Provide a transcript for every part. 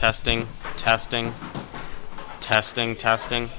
Testing, testing, testing, testing.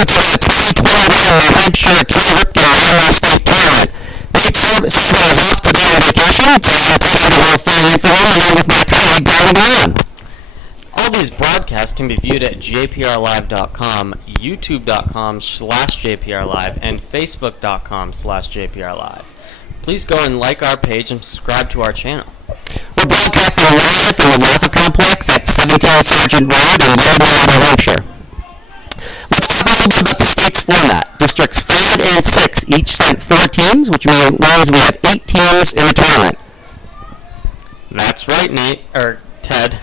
welcome to the 2021 New Hampshire Calvert Iowa State Tournament. Nate Saban is off today on vacation, so I'm pleasure to fill in for him along with my colleague Brandon Brown. All these broadcasts can be viewed at jprlive.com, youtube.com/jprlive, and facebook.com/jprlive. Please go and like our page and subscribe to our channel. We're broadcasting live from the Laffa Complex at 17 Sergeant Road in Windham, New Hampshire. Let's talk a little bit about the state's format. Districts 5 and 6 each sent 4 teams, which means we have 8 teams in the tournament. That's right, Ted.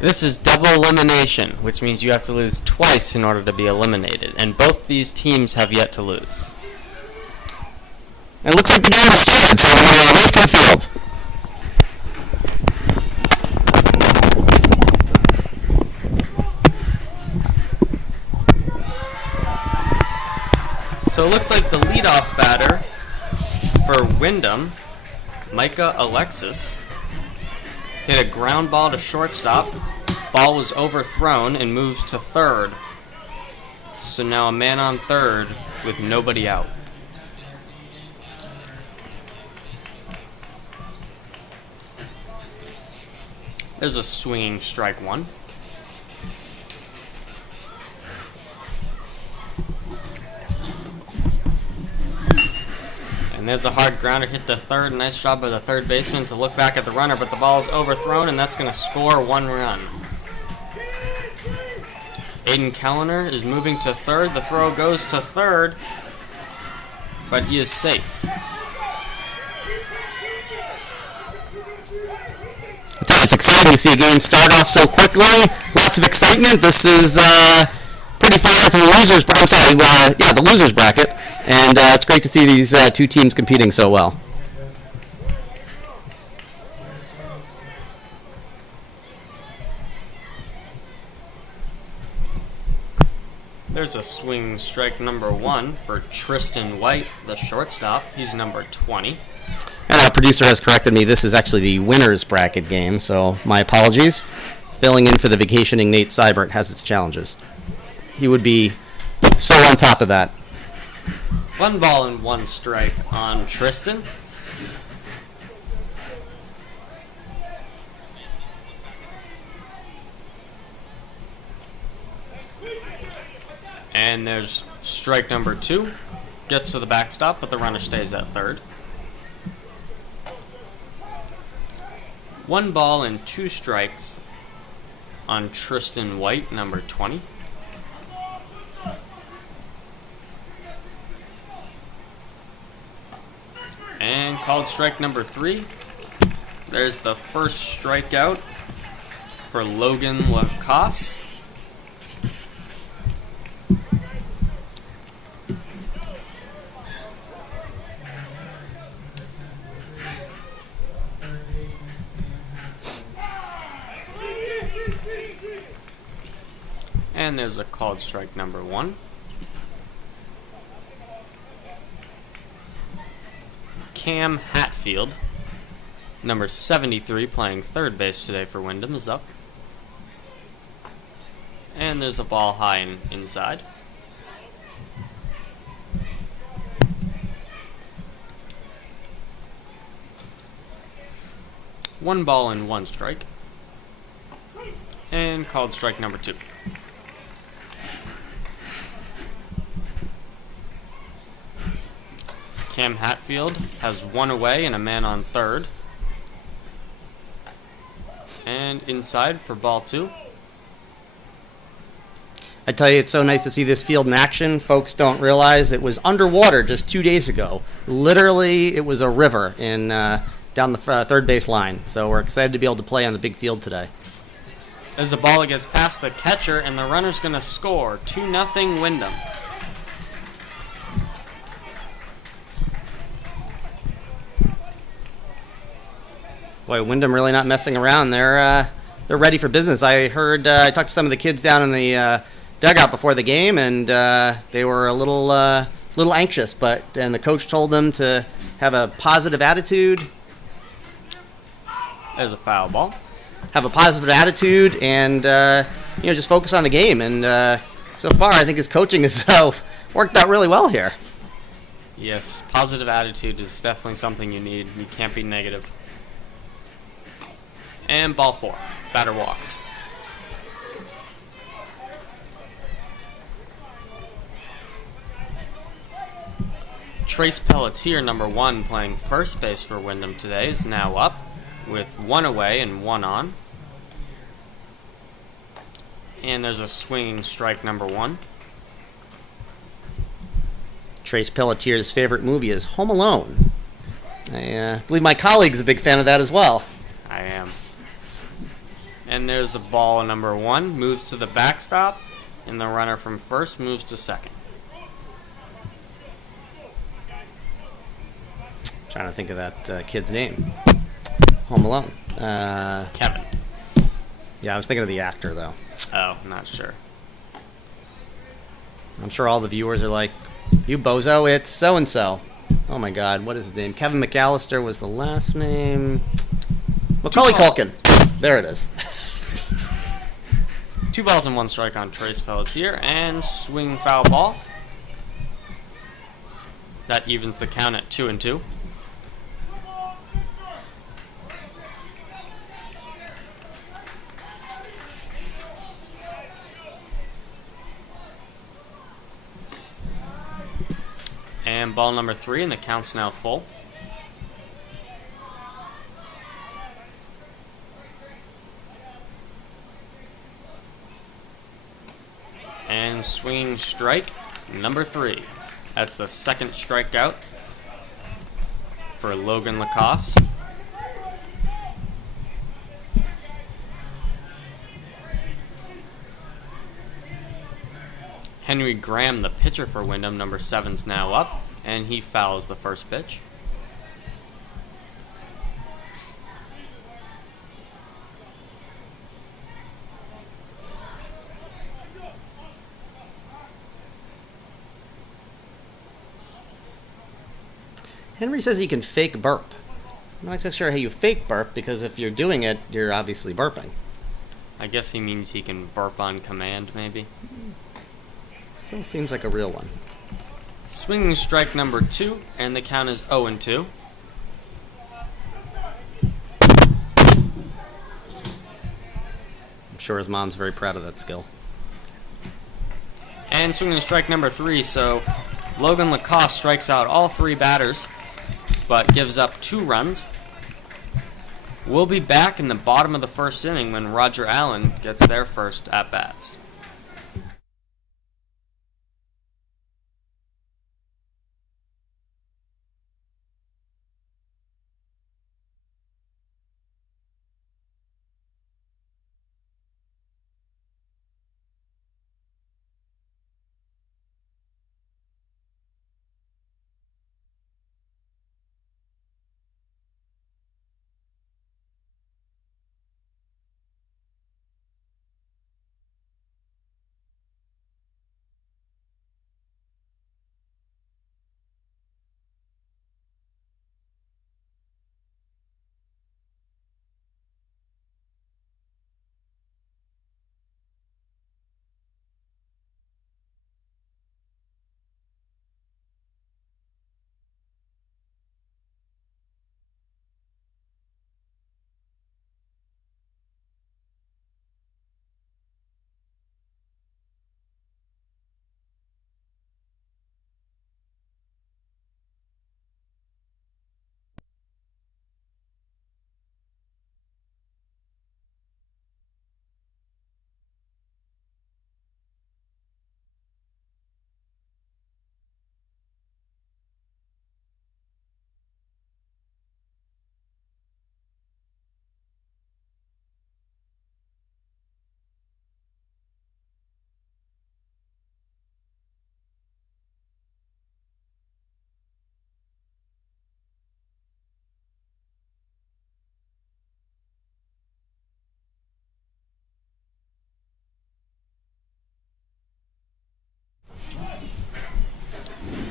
This is double elimination, which means you have to lose twice in order to be eliminated, and both these teams have yet to lose. It looks like the game has started, so we're going to race to the field. So it looks like the leadoff batter for Windham, Micah Alexis, hit a ground ball to shortstop. Ball was overthrown and moves to third. So now a man on third with nobody out. There's a swinging strike one. And there's a hard grounder hit to third. Nice job by the third baseman to look back at the runner, but the ball is overthrown, and that's going to score 1 run. Aiden Kellner is moving to third. The throw goes to third, but he is safe. It's exciting to see a game start off so quickly. Lots of excitement. This is pretty far into the losers. The losers bracket, and it's great to see these 2 teams competing so well. There's a swing strike number 1 for Tristan White, the shortstop. He's number 20. And our producer has corrected me. This is actually the winners bracket game, so my apologies. Filling in for the vacationing Nate Seibert has its challenges. He would be so on top of that. 1 ball and 1 strike on Tristan. And there's strike number 2. Gets to the backstop, but the runner stays at third. 1 ball and 2 strikes on Tristan White, number 20. And called strike number 3. There's the first strikeout for Logan Lacoste. And there's a called strike number 1. Cam Hatfield, number 73, playing third base today for Windham, is up. And there's a ball high and inside. One ball and 1 strike. And called strike number 2. Cam Hatfield has 1 away and a man on third. And inside for ball 2. I tell you, it's so nice to see this field in action. Folks don't realize it was underwater just 2 days ago. Literally, it was a river in down the third base line. So we're excited to be able to play on the big field today. As the ball gets past the catcher, and the runner's going to score. 2-0 Windham. Boy, Windham really not messing around. They're ready for business. I heard I talked to some of the kids down in the dugout before the game, and they were a little anxious. But then the coach told them to have a positive attitude. There's a foul ball. Have a positive attitude, and just focus on the game. And So far, I think his coaching has worked out really well here. Yes, positive attitude is definitely something you need. You can't be negative. And ball 4. Batter walks. Trace Pelletier, number 1, playing first base for Windham today, is now up with 1 away and 1 on. And there's a swinging strike, number 1. Trace Pelletier's favorite movie is Home Alone. I believe my colleague's a big fan of that as well. I am. And there's a ball, number 1, moves to the backstop, and the runner from first moves to second. Trying to think of that kid's name. Home Alone. Kevin. Yeah, I was thinking of the actor, though. Oh, not sure. I'm sure all the viewers are like, you bozo, it's so-and-so. Oh my god, what is his name? Kevin McAllister was the last name. Macaulay Culkin. There it is. 2 balls and 1 strike on Trace Pelletier, and swing foul ball. That evens the count at 2-2. And ball number 3, and the count's now full. And swinging strike, number 3. That's the second strikeout for Logan Lacoste. Henry Graham, the pitcher for Windham, number 7's now up, and he fouls the first pitch. Henry says he can fake burp. I'm not exactly sure how you fake burp, because if you're doing it, you're obviously burping. I guess he means he can burp on command, maybe. Still seems like a real one. Swinging strike number 2, and the count is 0-2. I'm sure his mom's very proud of that skill. And swinging strike number 3, so Logan Lacoste strikes out all 3 batters, but gives up 2 runs. We'll be back in the bottom of the first inning when Roger Allen gets their first at-bats.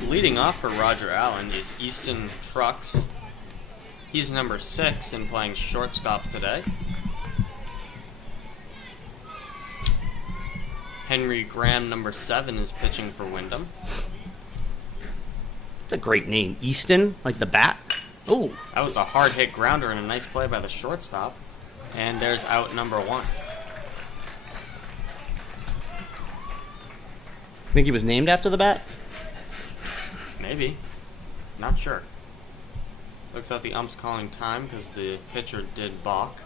Leading off for Roger Allen is Easton Trucks. He's number 6 and playing shortstop today. Henry Graham, number 7, is pitching for Windham. It's a great name. Easton, like the bat. Ooh. That was a hard hit grounder and a nice play by the shortstop. And there's out number 1. Think he was named after the bat? Maybe. Not sure. Looks like the ump's calling time because the pitcher did balk.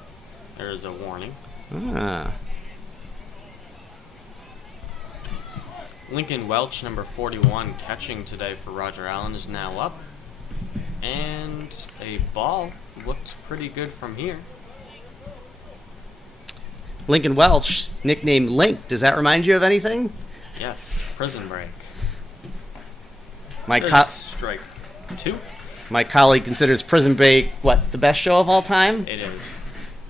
There is a warning. Ah. Lincoln Welch, number 41, catching today for Roger Allen, is now up. And a ball looked pretty good from here. Lincoln Welch, nicknamed Link. Does that remind you of anything? Yes, Prison Break. My There's strike 2. My colleague considers Prison Break, what, the best show of all time? It is.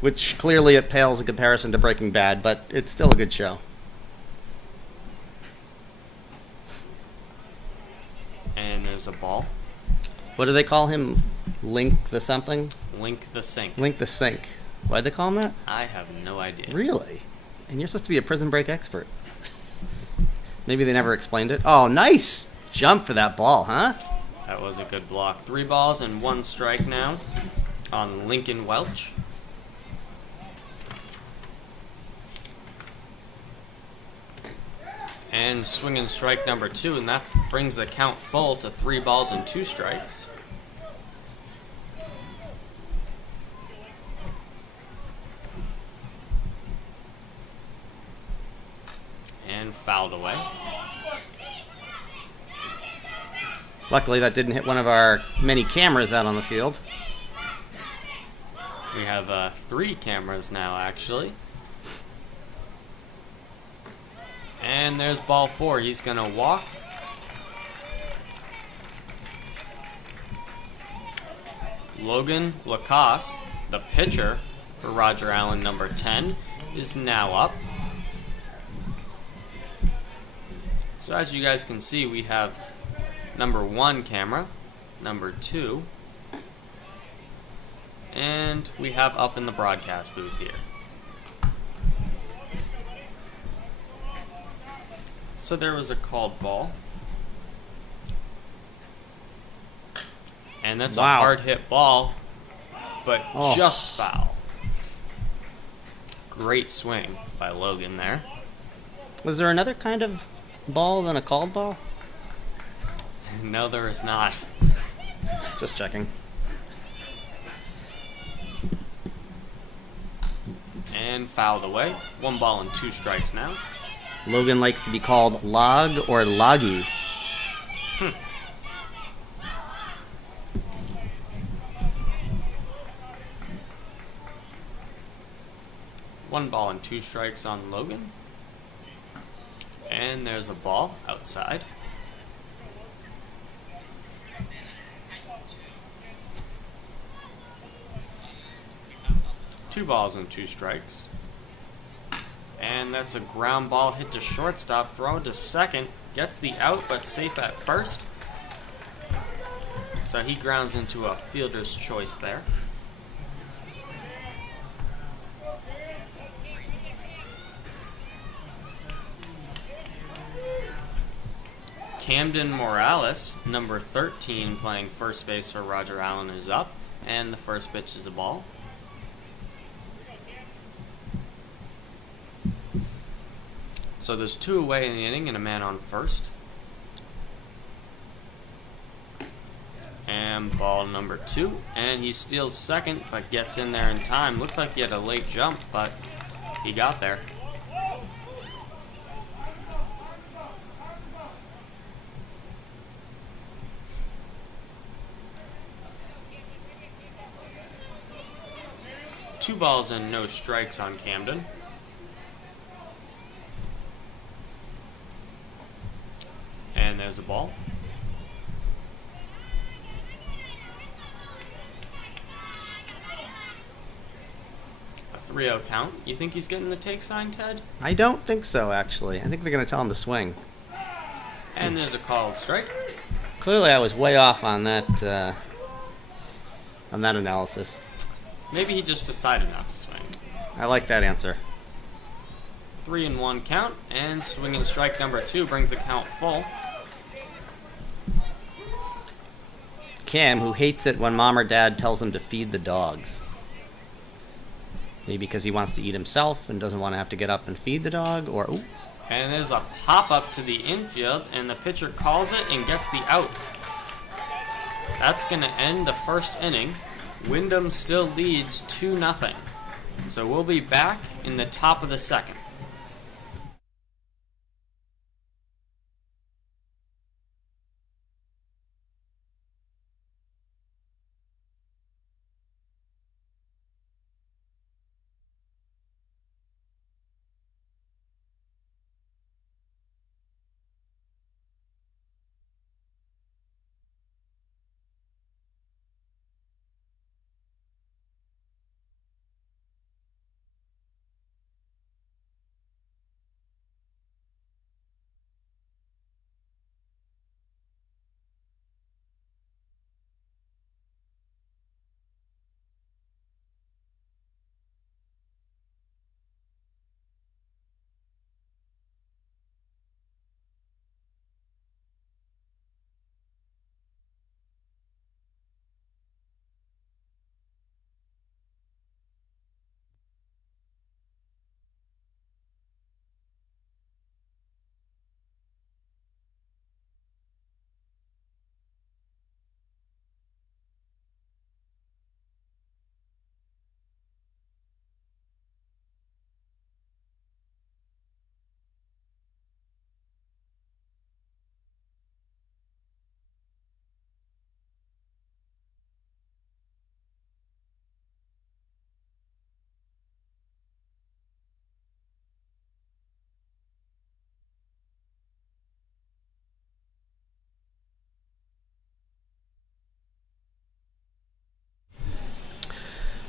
Which clearly it pales in comparison to Breaking Bad, but it's still a good show. And there's a ball. What do they call him? Link the something? Link the Sink. Link the Sink. Why'd they call him that? I have no idea. Really? And you're supposed to be a Prison Break expert. Maybe they never explained it. Oh, nice jump for that ball, huh? That was a good block. 3 balls and 1 strike now on Lincoln Welch. And swing and strike number 2, and that brings the count full to 3 balls and 2 strikes. And fouled away. Luckily, that didn't hit one of our many cameras out on the field. We have 3 cameras now, actually. And there's ball 4. He's going to walk. Logan Lacoste, the pitcher for Roger Allen, number 10, is now up. So as you guys can see, we have number 1 camera, number 2, and we have up in the broadcast booth here. So there was a called ball. And that's Wow. a hard hit ball, but just foul. Great swing by Logan there. Was there another kind of ball than a called ball? No, there is not. Just checking. And fouled away. 1 ball and 2 strikes now. Logan likes to be called Log or Loggy. One ball and 2 strikes on Logan. And there's a ball outside. Two balls and 2 strikes. And that's a ground ball hit to shortstop, thrown to second, gets the out but safe at first. So he grounds into a fielder's choice there. Camden Morales, number 13, playing first base for Roger Allen, is up, and the first pitch is a ball. So there's 2 away in the inning and a man on first. And ball number 2. And he steals second, but gets in there in time. Looked like he had a late jump, but he got there. Two balls and no strikes on Camden. And there's a ball. A 3-0 count. You think he's getting the take sign, Ted? I don't think so, actually. I think they're going to tell him to swing. And there's a called strike. Clearly, I was way off on that analysis. Maybe he just decided not to swing. I like that answer. 3-1 count, and swinging strike number 2 brings the count full. Cam, who hates it when mom or dad tells him to feed the dogs. Maybe because he wants to eat himself and doesn't want to have to get up and feed the dog, or... Ooh. And there's a pop-up to the infield, and the pitcher calls it and gets the out. That's going to end the first inning. Windham still leads 2-0. So we'll be back in the top of the second.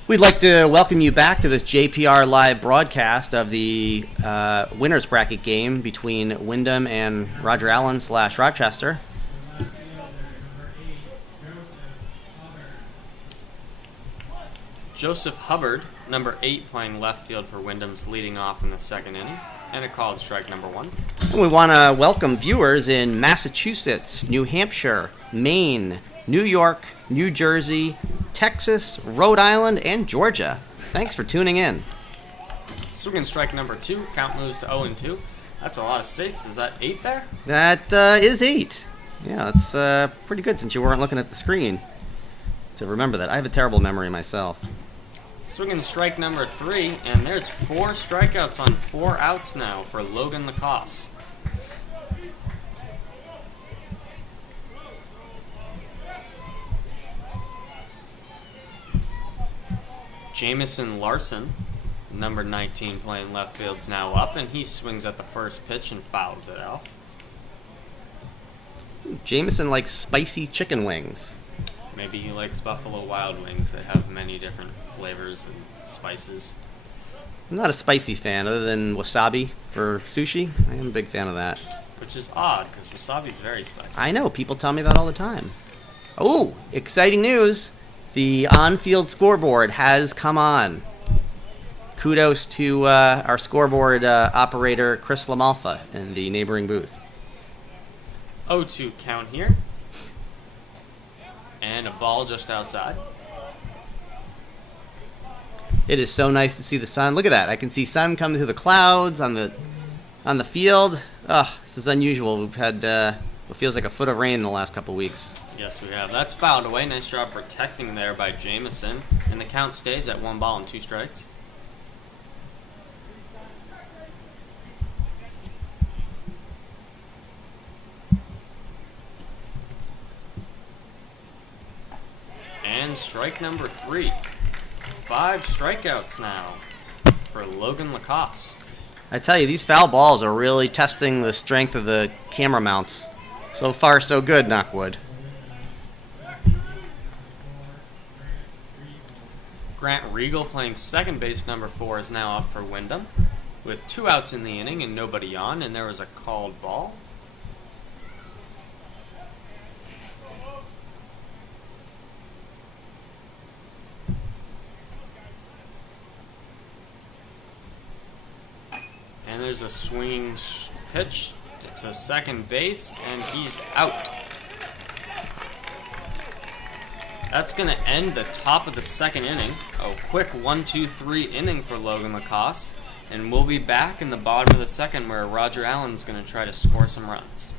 We'd like to welcome you back to this JPR live broadcast of the winners bracket game between Windham and Roger Allen / Rochester. Joseph Hubbard, number 8, playing left field for Windham's, leading off in the second inning, and a called strike number 1. And we want to welcome viewers in Massachusetts, New Hampshire, Maine, New York, New Jersey, Texas, Rhode Island, and Georgia. Thanks for tuning in. Swinging strike number 2, count moves to 0-2. That's a lot of states. Is that 8 there? That is 8. Yeah, that's pretty good since you weren't looking at the screen to remember that. I have a terrible memory myself. Swinging strike number 3, and there's 4 strikeouts on 4 outs now for Logan Lacoste. Jamison Larson, number 19, playing left field's now up, and he swings at the first pitch and fouls it out. Jameson likes spicy chicken wings. Maybe he likes Buffalo Wild Wings that have many different flavors and spices. I'm not a spicy fan other than wasabi for sushi. I am a big fan of that. Which is odd, because wasabi's very spicy. I know, people tell me that all the time. Oh, exciting news. The on-field scoreboard has come on. Kudos to our scoreboard operator, Chris Lamalfa, in the neighboring booth. 0-2 count here. And a ball just outside. It is so nice to see the sun. Look at that. I can see sun coming through the clouds on the field. Oh, this is unusual. We've had what feels like a foot of rain in the last couple weeks. Yes, we have. That's fouled away. Nice job protecting there by Jamison. And the count stays at 1 ball and 2 strikes. And strike number 3. 5 strikeouts now for Logan Lacoste. I tell you, these foul balls are really testing the strength of the camera mounts. So far, so good, knock wood. Grant Regal, playing second base number 4, is now up for Windham, with 2 outs in the inning and nobody on, and there was a called ball. And there's a swinging pitch to second base, and he's out. That's going to end the top of the second inning. A quick 1-2-3 inning for Logan Lacoste. And we'll be back in the bottom of the second where Roger Allen's going to try to score some runs.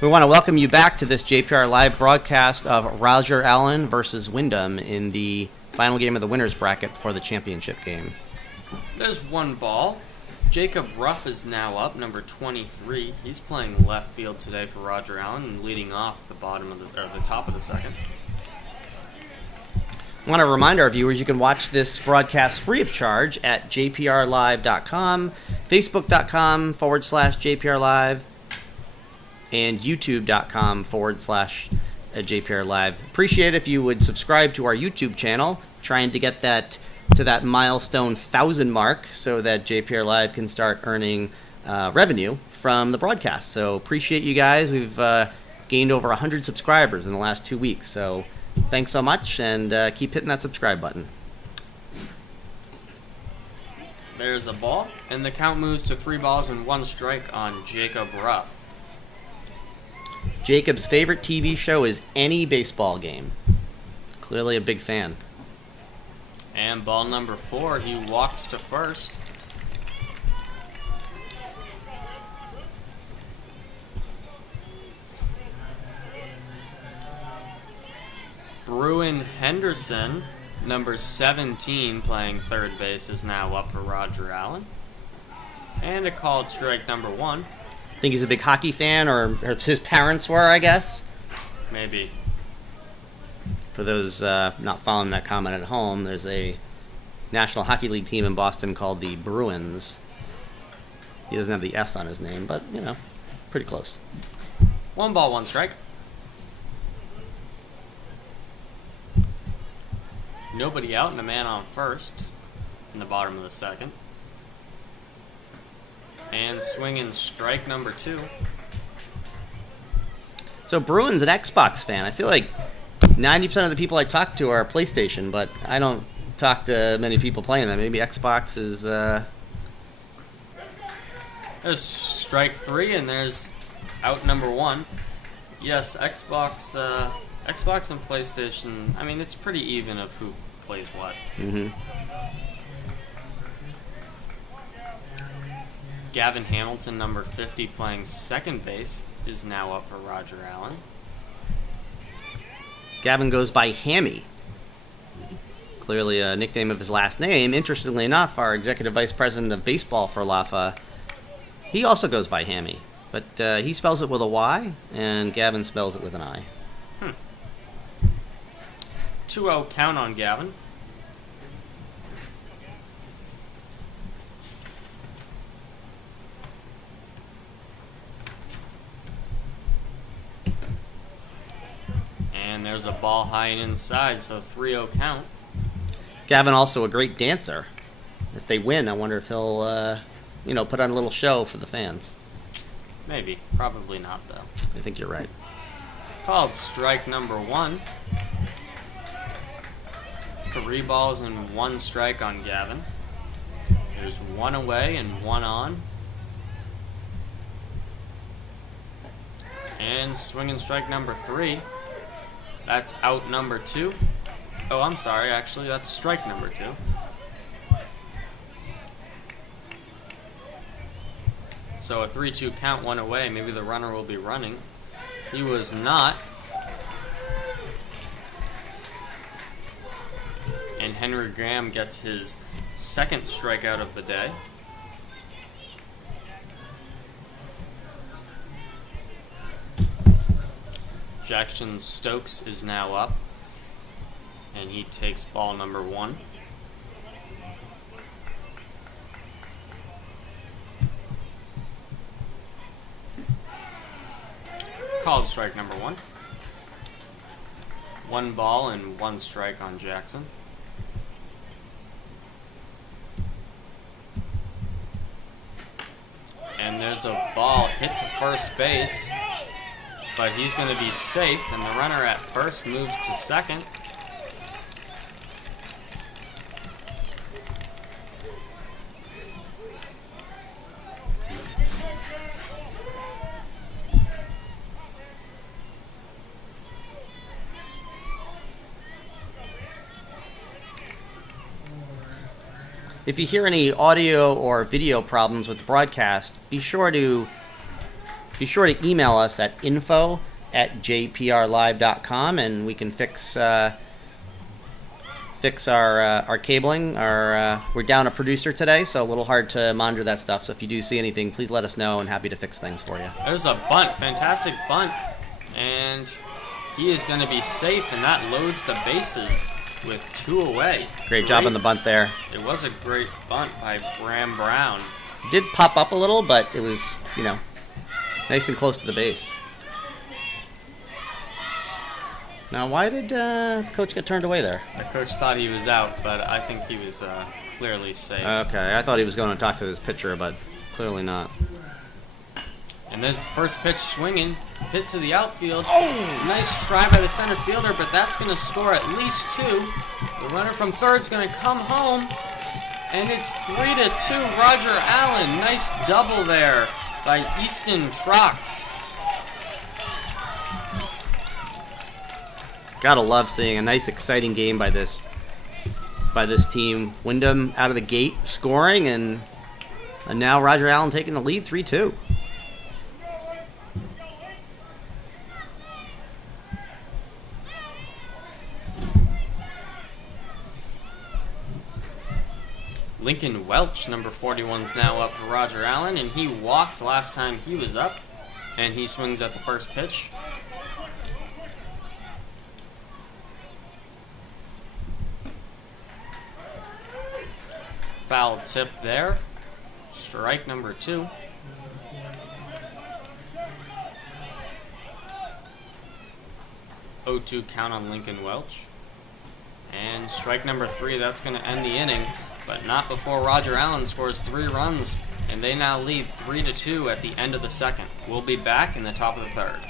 We want to welcome you back to this JPR Live broadcast of Roger Allen versus Windham in the final game of the winner's bracket for the championship game. There's one ball. Jacob Ruff is now up, number 23. He's playing left field today for Roger Allen and leading off the top of the second. I want to remind our viewers you can watch this broadcast free of charge at jprlive.com, facebook.com/jprlive, and youtube.com/JPR Appreciate if you would subscribe to our YouTube channel, trying to get that to that milestone 1,000 mark so that JPR Live can start earning revenue from the broadcast. So appreciate you guys. We've gained over 100 subscribers in the last 2 weeks. So thanks so much, and keep hitting that subscribe button. There's a ball, and the count moves to 3 balls and 1 strike on Jacob Ruff. Jacob's favorite TV show is Any Baseball Game. Clearly a big fan. And ball number 4, he walks to first. Bruin Henderson, number 17, playing third base, is now up for Roger Allen. And a called strike number 1. Think he's a big hockey fan, or his parents were, I guess. Maybe. For those not following that comment at home, there's a National Hockey League team in Boston called the Bruins. He doesn't have the S on his name, but, you know, pretty close. 1 ball, 1 strike. Nobody out and a man on first in the bottom of the second. And swinging strike number 2. So Bruin's an Xbox fan. I feel like 90% of the people I talk to are PlayStation, but I don't talk to many people playing that. Maybe Xbox is... There's strike 3, and there's out number 1. Yes, Xbox and PlayStation, I mean, it's pretty even of who plays what. Mm-hmm. Gavin Hamilton, number 50, playing second base, is now up for Roger Allen. Gavin goes by Hammy. Clearly a nickname of his last name. Interestingly enough, our executive vice president of baseball for LAFA, he also goes by Hammy. But he spells it with a Y, and Gavin spells it with an I. 2-0 count on Gavin. And there's a ball high and inside, so 3-0 count. Gavin also a great dancer. If they win, I wonder if he'll, put on a little show for the fans. Maybe. Probably not, though. I think you're right. Called strike number 1. 3 balls and 1 strike on Gavin. There's 1 away and 1 on. And swinging strike number 3. That's out number 2. Oh, I'm sorry, actually, that's strike number 2. So a 3-2 count, 1 away. Maybe the runner will be running. He was not. And Henry Graham gets his second strikeout of the day. Jackson Stokes is now up, and he takes ball number 1. Called strike number 1. 1 ball and 1 strike on Jackson. And there's a ball hit to first base, but he's going to be safe, and the runner at first moves to second. If you hear any audio or video problems with the broadcast, be sure to email us at info@jprlive.com, and we can fix our cabling. We're down a producer today, so a little hard to monitor that stuff. So if you do see anything, please let us know, and happy to fix things for you. There's a bunt, fantastic bunt, and he is going to be safe, and that loads the bases with 2 away. Great job on the bunt there. It was a great bunt by Bram Brown. It did pop up a little, but it was, nice and close to the base. Now, why did the coach get turned away there? The coach thought he was out, but I think he was clearly safe. Okay, I thought he was going to talk to his pitcher, but clearly not. And there's the first pitch swinging, hit to the outfield. Oh! Nice try by the center fielder, but that's going to score at least 2. The runner from third's going to come home, and it's 3-2. Roger Allen, nice double there by Easton Trox. Gotta love seeing a nice, exciting game by this team. Windham out of the gate scoring, and now Roger Allen taking the lead 3-2. Lincoln Welch, number 41, is now up for Roger Allen, and he walked last time he was up, and he swings at the first pitch. Foul tip there. Strike number 2. (0-2) count on Lincoln Welch. And strike number 3, that's going to end the inning, but not before Roger Allen scores 3 runs, and they now lead 3-2 at the end of the second. We'll be back in the top of the third.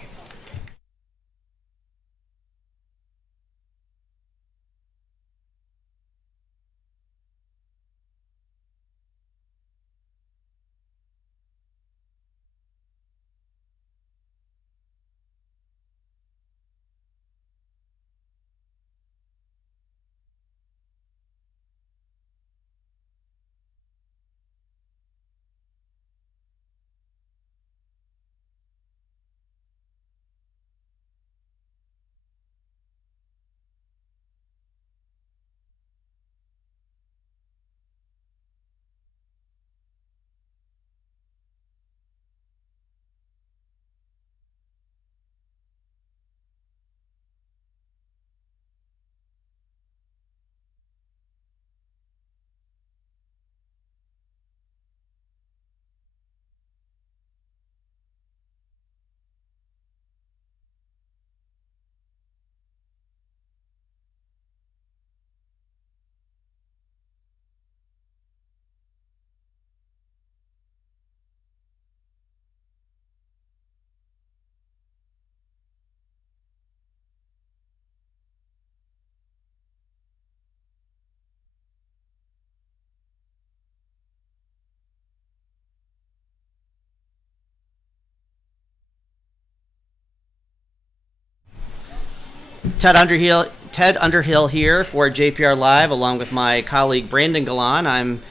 Ted Underhill here for JPR Live, along with my colleague Brandon Galan. I'm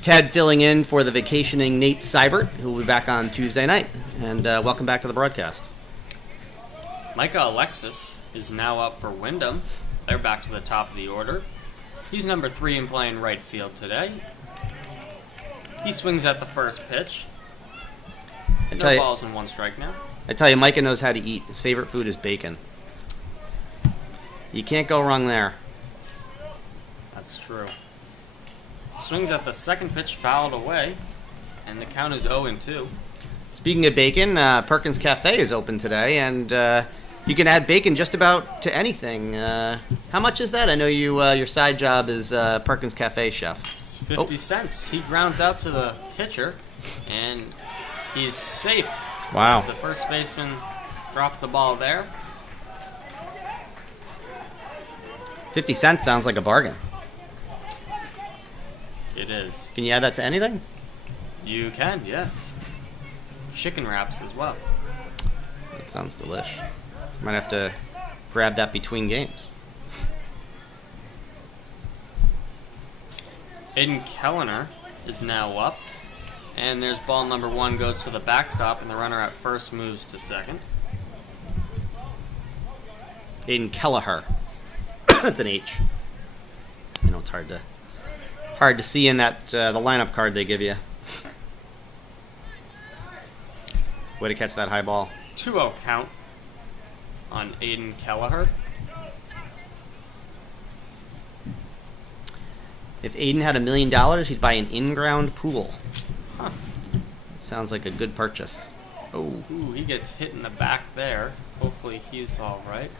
Ted filling in for the vacationing Nate Seibert, who will be back on Tuesday night. And welcome back to the broadcast. Micah Alexis is now up for Windham. They're back to the top of the order. He's number 3 and playing right field today. He swings at the first pitch. No balls and 1 strike now. I tell you, Micah knows how to eat. His favorite food is bacon. You can't go wrong there. That's true. Swings at the second pitch, fouled away, and the count is 0-2. Speaking of bacon, Perkins Cafe is open today, and you can add bacon just about to anything. How much is that? I know your side job is Perkins Cafe chef. It's 50 cents. He grounds out to the pitcher, and he's safe. Wow. As the first baseman dropped the ball there. 50 cents sounds like a bargain. It is. Can you add that to anything? You can, yes. Chicken wraps as well. That sounds delish. Might have to grab that between games. Aiden Kellner is now up. And there's ball number 1 goes to the backstop, and the runner at first moves to second. Aiden Kelleher. That's an H. I know it's hard to see in that the lineup card they give you. Way to catch that high ball. 2-0 count on Aiden Kelleher. If Aiden had $1 million, he'd buy an in-ground pool. Huh. That sounds like a good purchase. Oh. Ooh, he gets hit in the back there. Hopefully he's all right.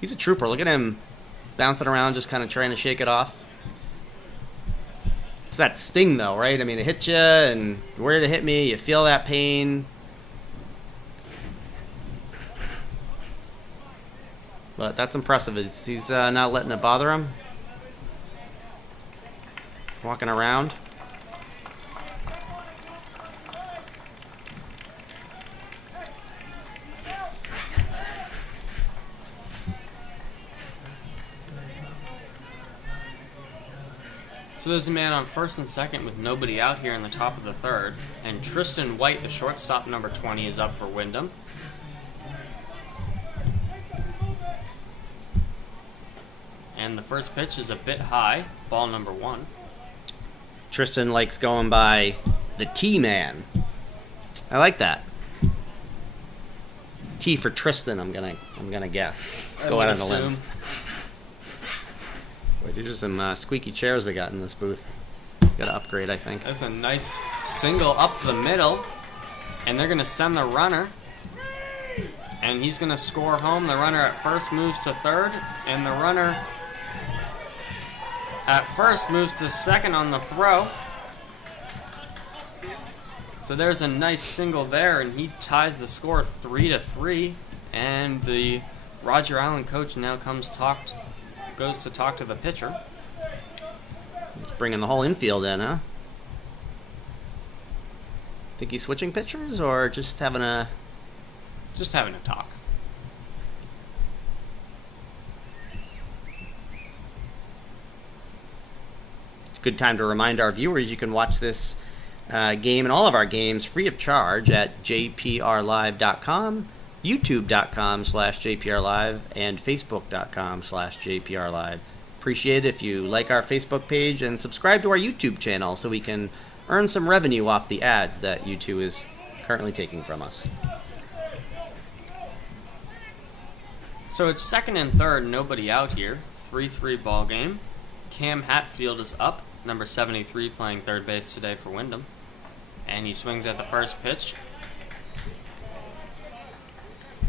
He's a trooper. Look at him bouncing around, just kind of trying to shake it off. It's that sting, though, right? I mean, it hits you, and where did it hit me? You feel that pain. But that's impressive. He's not letting it bother him. Walking around. So there's a man on first and second with nobody out here in the top of the third. And Tristan White, the shortstop, number 20, is up for Windham. And the first pitch is a bit high, ball number 1. Tristan likes going by the T-Man. I like that. T for Tristan, I'm gonna guess. Go out on a limb. Boy, these are some squeaky chairs we got in this booth. Gotta upgrade, I think. That's a nice single up the middle. And they're gonna send the runner. And he's gonna score home. The runner at first moves to third. And the runner at first moves to second on the throw. So there's a nice single there, and he ties the score 3-3. And the Roger Allen coach now goes to talk to the pitcher. He's bringing the whole infield in, huh? Think he's switching pitchers or just having a talk. It's a good time to remind our viewers you can watch this game and all of our games free of charge at jprlive.com, youtube.com/jprlive, and facebook.com/jprlive. Appreciate it if you like our Facebook page and subscribe to our YouTube channel so we can earn some revenue off the ads that YouTube is currently taking from us. So it's second and third, nobody out here. 3-3 ball game. Cam Hatfield is up, number 73, playing third base today for Windham. And he swings at the first pitch.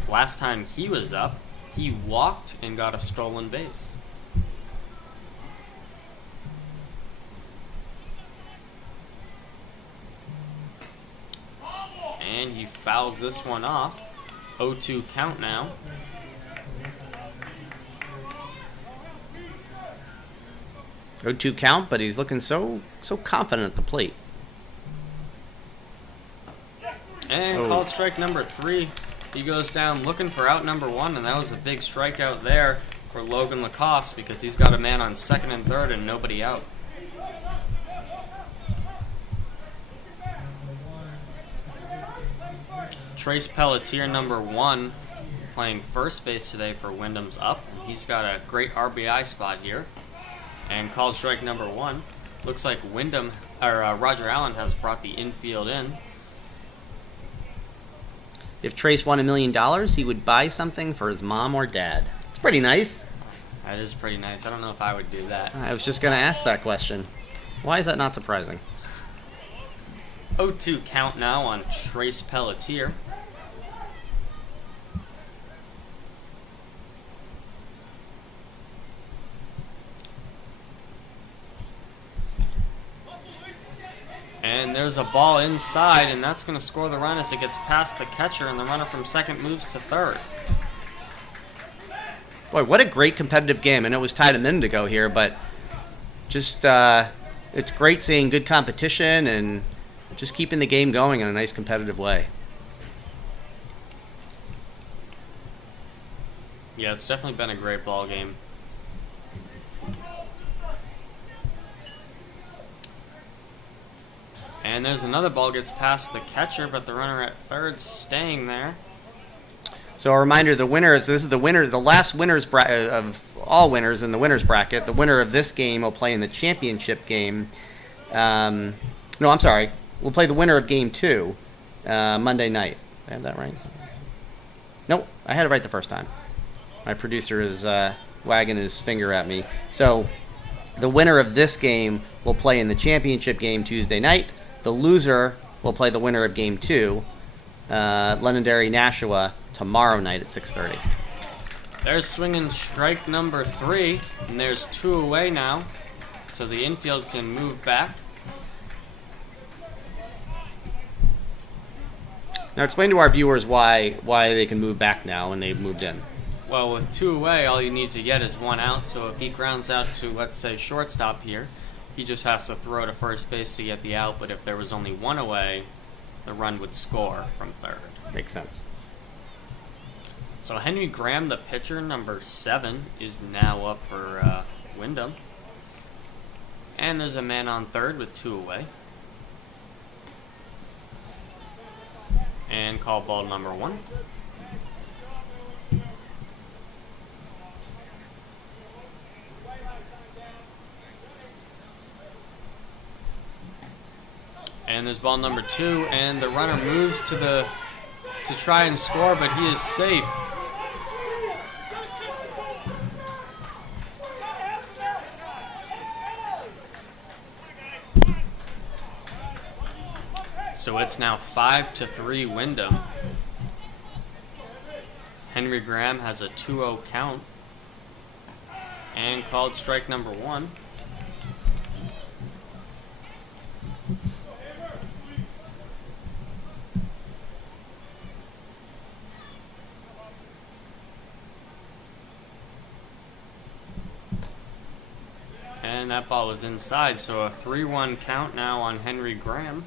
Last time he was up, he walked and got a stolen base. And he fouls this one off. 0-2 count now. Go 2 count, but he's looking so confident at the plate. And Oh. called strike number 3. He goes down looking for out number 1, and that was a big strikeout there for Logan Lacoste because he's got a man on second and third and nobody out. Trace Pelletier, number 1, playing first base today for Windham's up. He's got a great RBI spot here. And called strike number 1. Looks like Roger Allen has brought the infield in. If Trace won $1 million, he would buy something for his mom or dad. It's pretty nice. That is pretty nice. I don't know if I would do that. I was just going to ask that question. Why is that not surprising? 0-2 count now on Trace Pelletier. And there's a ball inside, and that's going to score the run as it gets past the catcher, and the runner from second moves to third. Boy, what a great competitive game. I know it was tied a minute ago here, but just it's great seeing good competition and just keeping the game going in a nice competitive way. Yeah, it's definitely been a great ball game. And there's another ball gets past the catcher, but the runner at third's staying there. So a reminder, the winner, this is the winner, the last winners of all winners in the winners bracket. The winner of this game will play in the championship game. No, I'm sorry. We'll play the winner of game 2 Monday night. Did I have that right? Nope, I had it right the first time. My producer is wagging his finger at me. So the winner of this game will play in the championship game Tuesday night. The loser will play the winner of game 2, Londonderry Nashua, tomorrow night at 6:30. There's swinging strike number 3, and there's 2 away now, so the infield can move back. Now explain to our viewers why they can move back now when they've moved in. Well, with 2 away, all you need to get is 1 out, so if he grounds out to, let's say, shortstop here, he just has to throw to first base to get the out, but if there was only 1 away, the run would score from third. Makes sense. So Henry Graham, the pitcher, number 7, is now up for Windham. And there's a man on third with 2 away. And call ball number 1. And there's ball number 2, and the runner moves to try and score, but he is safe. So it's now 5-3 Windham. Henry Graham has a 2-0 count and called strike number 1. And that ball was inside, so a 3-1 count now on Henry Graham.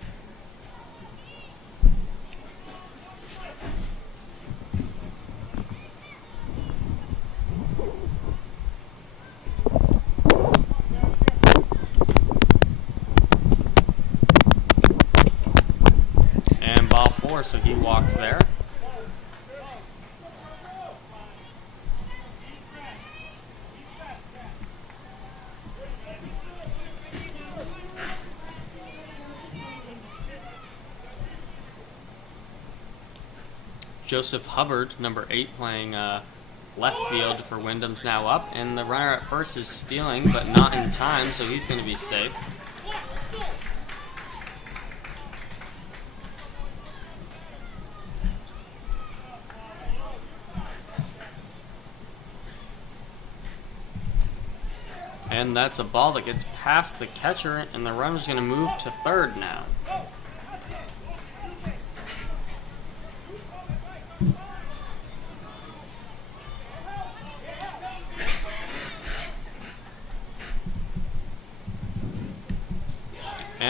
And ball 4, so he walks there. Joseph Hubbard, number 8, playing left field for Windham's now up, and the runner at first is stealing, but not in time, so he's going to be safe. And that's a ball that gets past the catcher, and the runner's going to move to third now.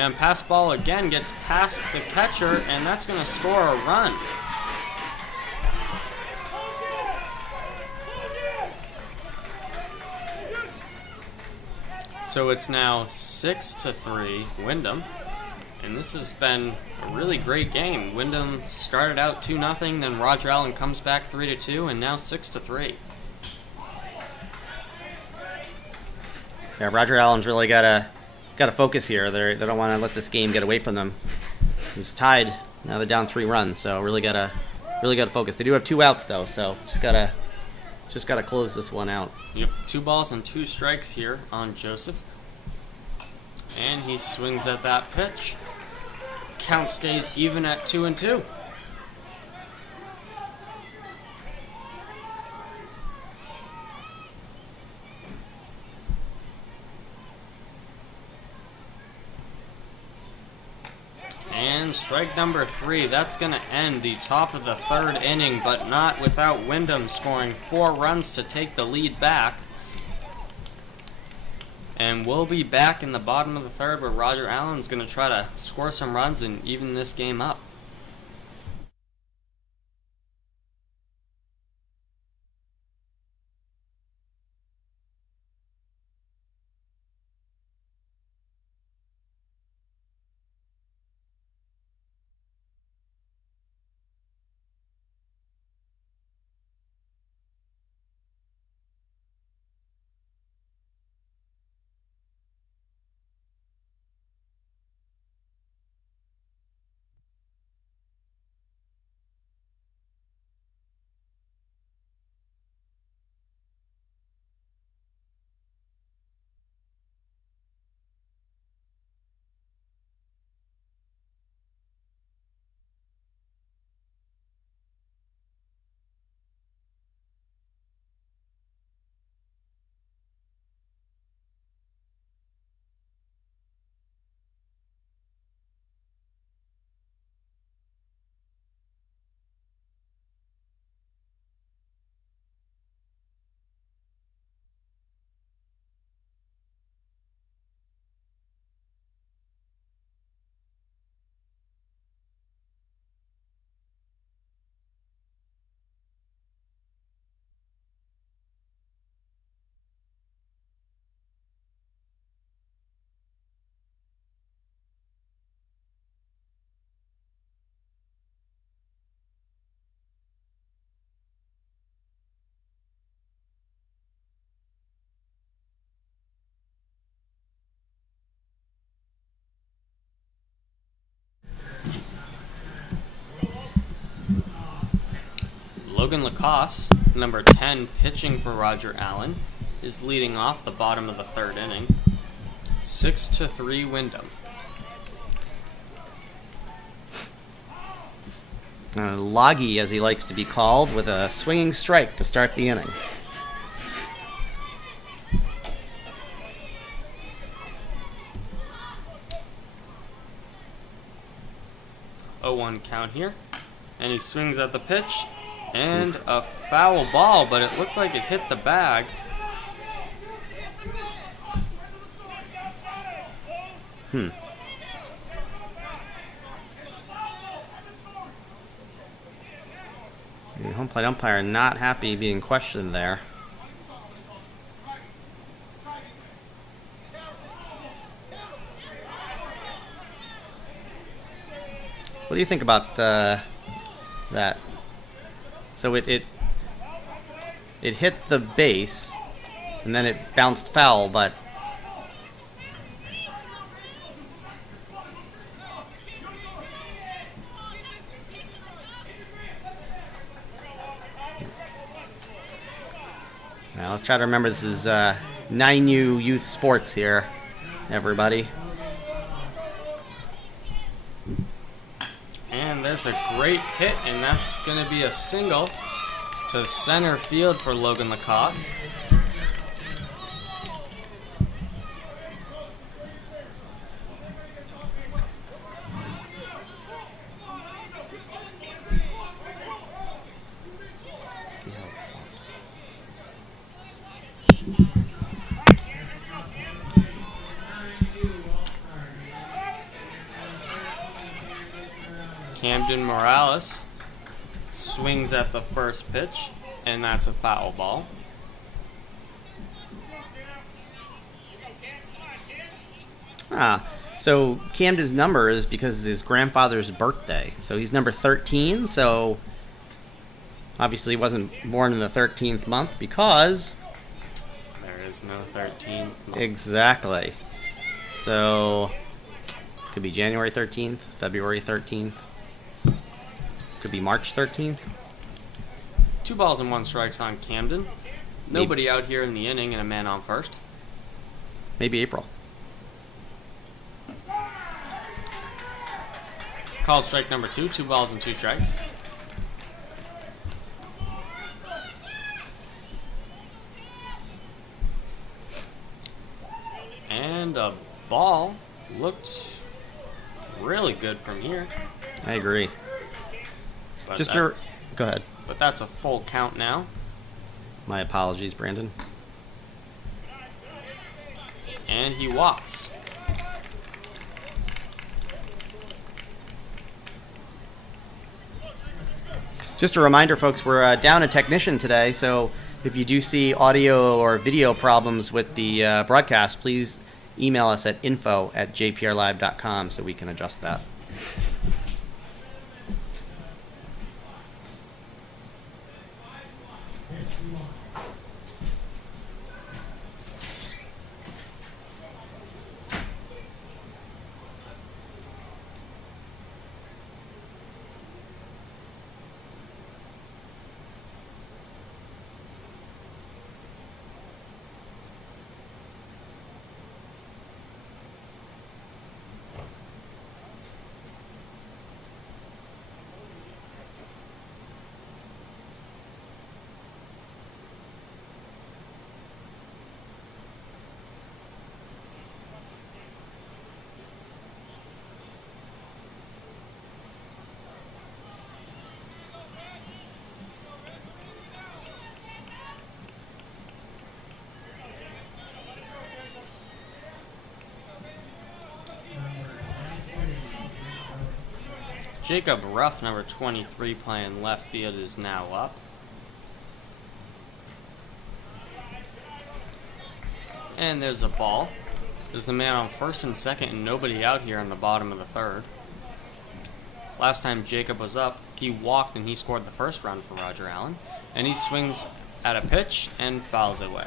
And pass ball again gets past the catcher, and that's going to score a run. So it's now 6-3 Windham, and this has been a really great game. Windham started out 2-0, then Roger Allen comes back 3-2, and now 6-3. Yeah, Roger Allen's really got to focus here. They don't want to let this game get away from them. It's tied. Now they're down 3 runs, so really got to focus. They do have 2 outs though, so just gotta close this one out. Yep, 2 balls and 2 strikes here on Joseph. And he swings at that pitch. Count stays even at 2-2. And strike number 3. That's going to end the top of the 3rd inning, but not without Windham scoring 4 runs to take the lead back. And we'll be back in the bottom of the 3rd where Roger Allen's going to try to score some runs and even this game up. Logan Lacoste, number 10, pitching for Roger Allen, is leading off the bottom of the 3rd inning. 6-3 Windham. Loggy, as he likes to be called, with a swinging strike to start the inning. Oh, 1 count here. And he swings at the pitch. And a foul ball, but it looked like it hit the bag. The home plate umpire not happy being questioned there. What do you think about that? So it hit the base, and then it bounced foul, but now let's try to remember this is 9U youth sports here, everybody. And there's a great hit, and that's going to be a single to center field for Logan Lacoste. Camden Morales swings at the first pitch, and that's a foul ball. So Camden's number is because it's his grandfather's birthday. So he's number 13, so obviously he wasn't born in the 13th month because... There is no 13th month. Exactly. So, could be January 13th, February 13th. Could be March 13th. 2 balls and 1 strikes on Camden. Nobody out here in the inning and a man on first. Maybe April. Called strike number 2, 2 balls and 2 strikes. And a ball looked really good from here. I agree. But Go ahead. But that's a full count now. My apologies, Brandon. And he walks. Just a reminder, folks, we're down a technician today, so if you do see audio or video problems with the broadcast, please email us at info@jprlive.com so we can adjust that. Jacob Ruff, number 23, playing left field, is now up. And there's a ball. There's a man on first and second and nobody out here in the bottom of the third. Last time Jacob was up, he walked and he scored the first run for Roger Allen. And he swings at a pitch and fouls it away.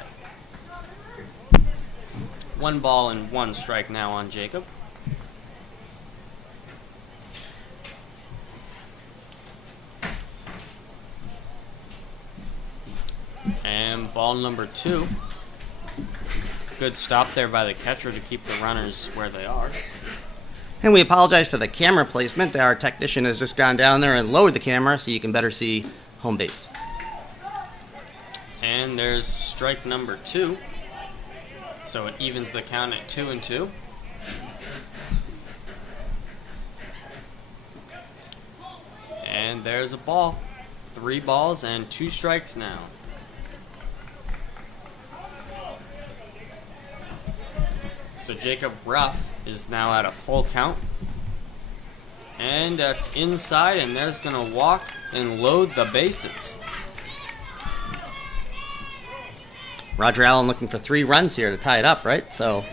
1 ball and 1 strike now on Jacob. And ball number 2. Good stop there by the catcher to keep the runners where they are. And we apologize for the camera placement. Our technician has just gone down there and lowered the camera so you can better see home base. And there's strike number 2. So it evens the count at 2-2. And there's a ball. 3 balls and 2 strikes now. So Jacob Ruff is now at a full count. And that's inside, and there's going to walk and load the bases. Roger Allen looking for 3 runs here to tie it up, right? So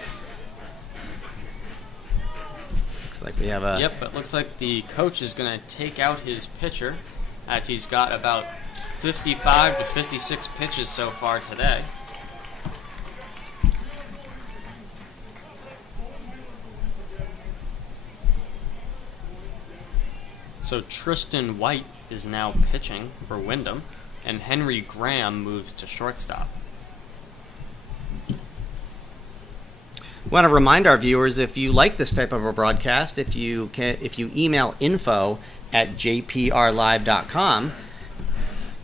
looks like we have a... Yep, it looks like the coach is going to take out his pitcher, as he's got about 55 to 56 pitches so far today. So Tristan White is now pitching for Windham, and Henry Graham moves to shortstop. Want to remind our viewers, if you like this type of a broadcast, if you email info@jprlive.com,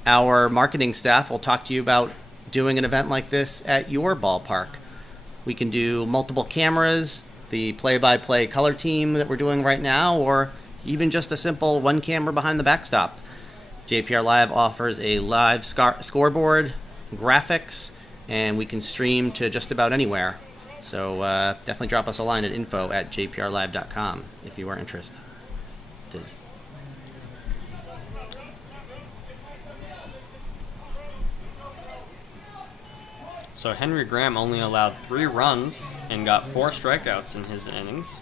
our marketing staff will talk to you about doing an event like this at your ballpark. We can do multiple cameras, the play-by-play color team that we're doing right now, or even just a simple 1 camera behind the backstop. JPR Live offers a live scoreboard, graphics, and we can stream to just about anywhere. So definitely drop us a line at info@jprlive.com if you are interested. So Henry Graham only allowed 3 runs and got 4 strikeouts in his innings.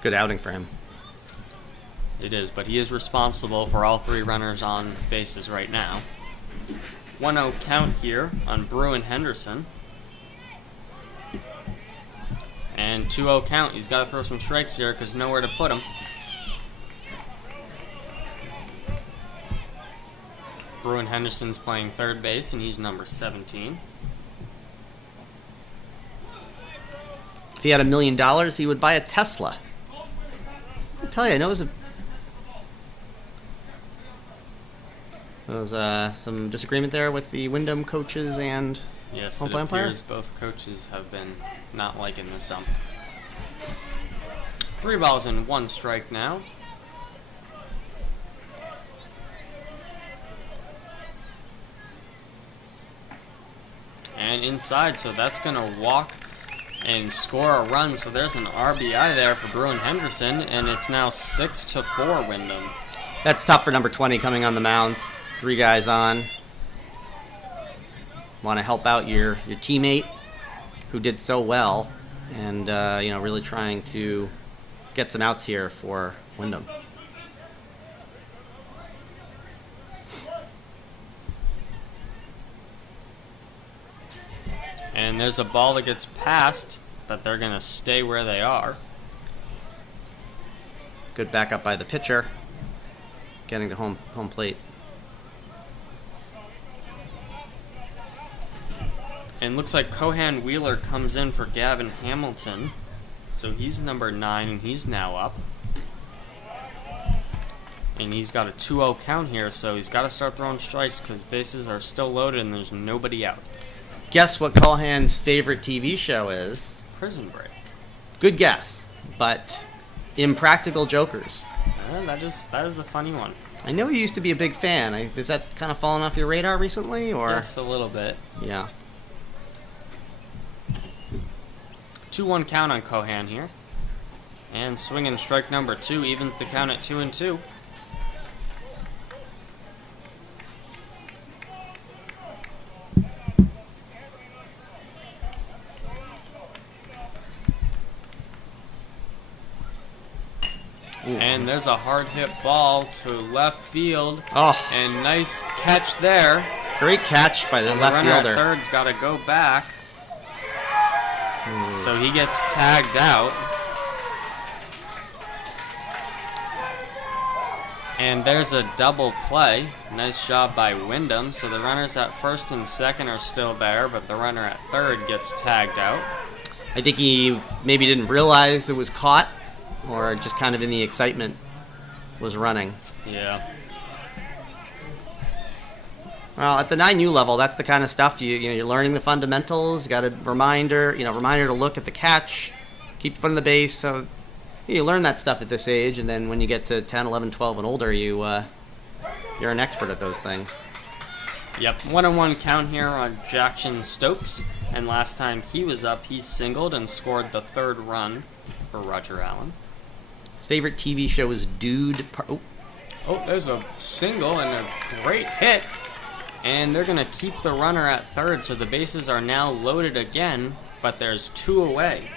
Good outing for him. It is, but he is responsible for all 3 runners on bases right now. 1-0 count here on Bruin Henderson. And 2-0 count. He's got to throw some strikes here because nowhere to put him. Bruin Henderson's playing third base, and he's number 17. If he had $1 million, he would buy a Tesla. I tell you, I know there was some disagreement there with the Windham coaches and Yes, home it plate umpire. appears both coaches have been not liking this ump. 3 balls and 1 strike now. And inside, so that's going to walk and score a run. So there's an RBI there for Bruin Henderson, and it's now 6-4 Windham. That's tough for number 20 coming on the mound. 3 guys on. Want to help out your teammate who did so well, and really trying to get some outs here for Windham. And there's a ball that gets passed, but they're going to stay where they are. Good backup by the pitcher, getting to home plate. And looks like Cohan Wheeler comes in for Gavin Hamilton. So he's number 9, and he's now up. And he's got a 2-0 count here, so he's got to start throwing strikes because bases are still loaded and there's nobody out. Guess what Callahan's favorite TV show is? Prison Break. Good guess, but Impractical Jokers. That is a funny one. I know you used to be a big fan. Is that kind of fallen off your radar recently, or? Yes, a little bit. Yeah. 2-1 count on Cohan here. And swinging strike number 2 evens the count at 2-2. And there's a hard hit ball to left field. Oh. And nice catch there. Great catch by the left runner fielder. At third's got to go back. So he gets tagged out. And there's a double play. Nice job by Windham. So the runners at first and second are still there, but the runner at third gets tagged out. I think he maybe didn't realize it was caught, or just kind of in the excitement was running. Yeah. Well, at the 9U level, that's the kind of stuff you're learning the fundamentals. You got a reminder to look at the catch, keep foot on the base. So you learn that stuff at this age, and then when you get to 10, 11, 12, and older, you're an expert at those things. Yep, 1-1 count here on Jackson Stokes, and last time he was up, he singled and scored the 3rd run for Roger Allen. His favorite TV show is Dude. Oh, there's a single and a great hit. And they're going to keep the runner at third, so the bases are now loaded again, but there's 2 away.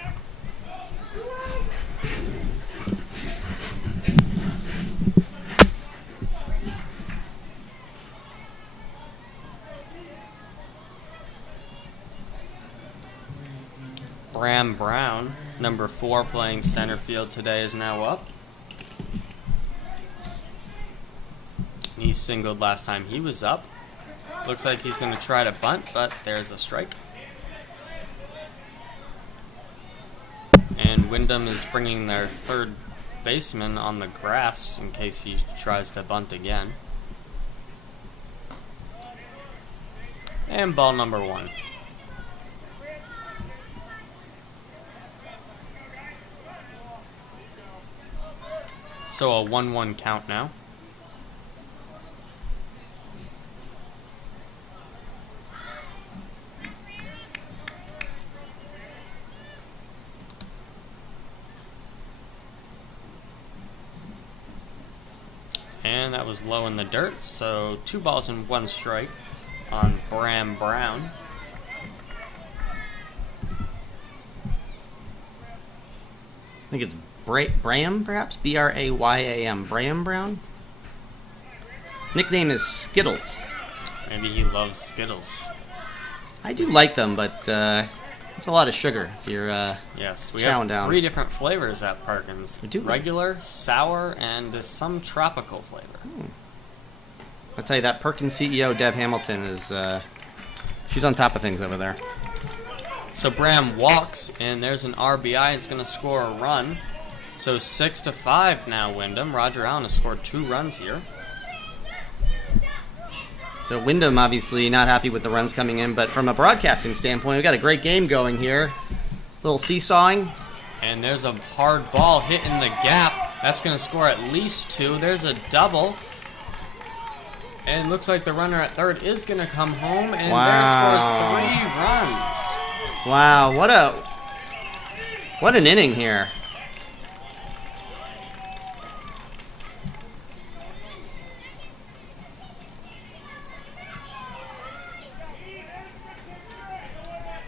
Bram Brown, number 4, playing center field today, is now up. He singled last time he was up. Looks like he's going to try to bunt, but there's a strike. And Windham is bringing their 3rd baseman on the grass in case he tries to bunt again. And ball number 1. So a 1-1 count now. And that was low in the dirt, so 2 balls and 1 strike on Bram Brown. I think it's Bram, perhaps? Braym. Bram Brown? Nickname is Skittles. Maybe he loves Skittles. I do like them, but it's a lot of sugar if you're Yes, we chowing have down. 3 different flavors at Perkins. We do. Regular, sour, and some tropical flavor. I'll tell you, that Perkins CEO, Deb Hamilton, is she's on top of things over there. So Bram walks, and there's an RBI. It's going to score a run. So 6-5 now, Windham. Roger Allen has scored 2 runs here. So Windham obviously not happy with the runs coming in, but from a broadcasting standpoint, we've got a great game going here. Little seesawing. And there's a hard ball hit in the gap. That's going to score at least 2. There's a double. And it looks like the runner at third is going to come home, and Wow. there scores 3 runs. Wow, what an inning here.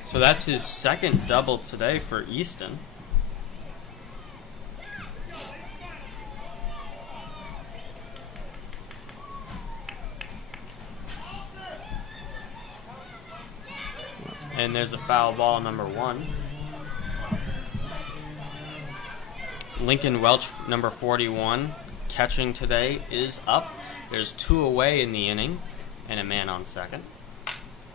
So that's his second double today for Easton. And there's a foul ball, number 1. Lincoln Welch, number 41, catching today, is up. There's 2 away in the inning, and a man on second.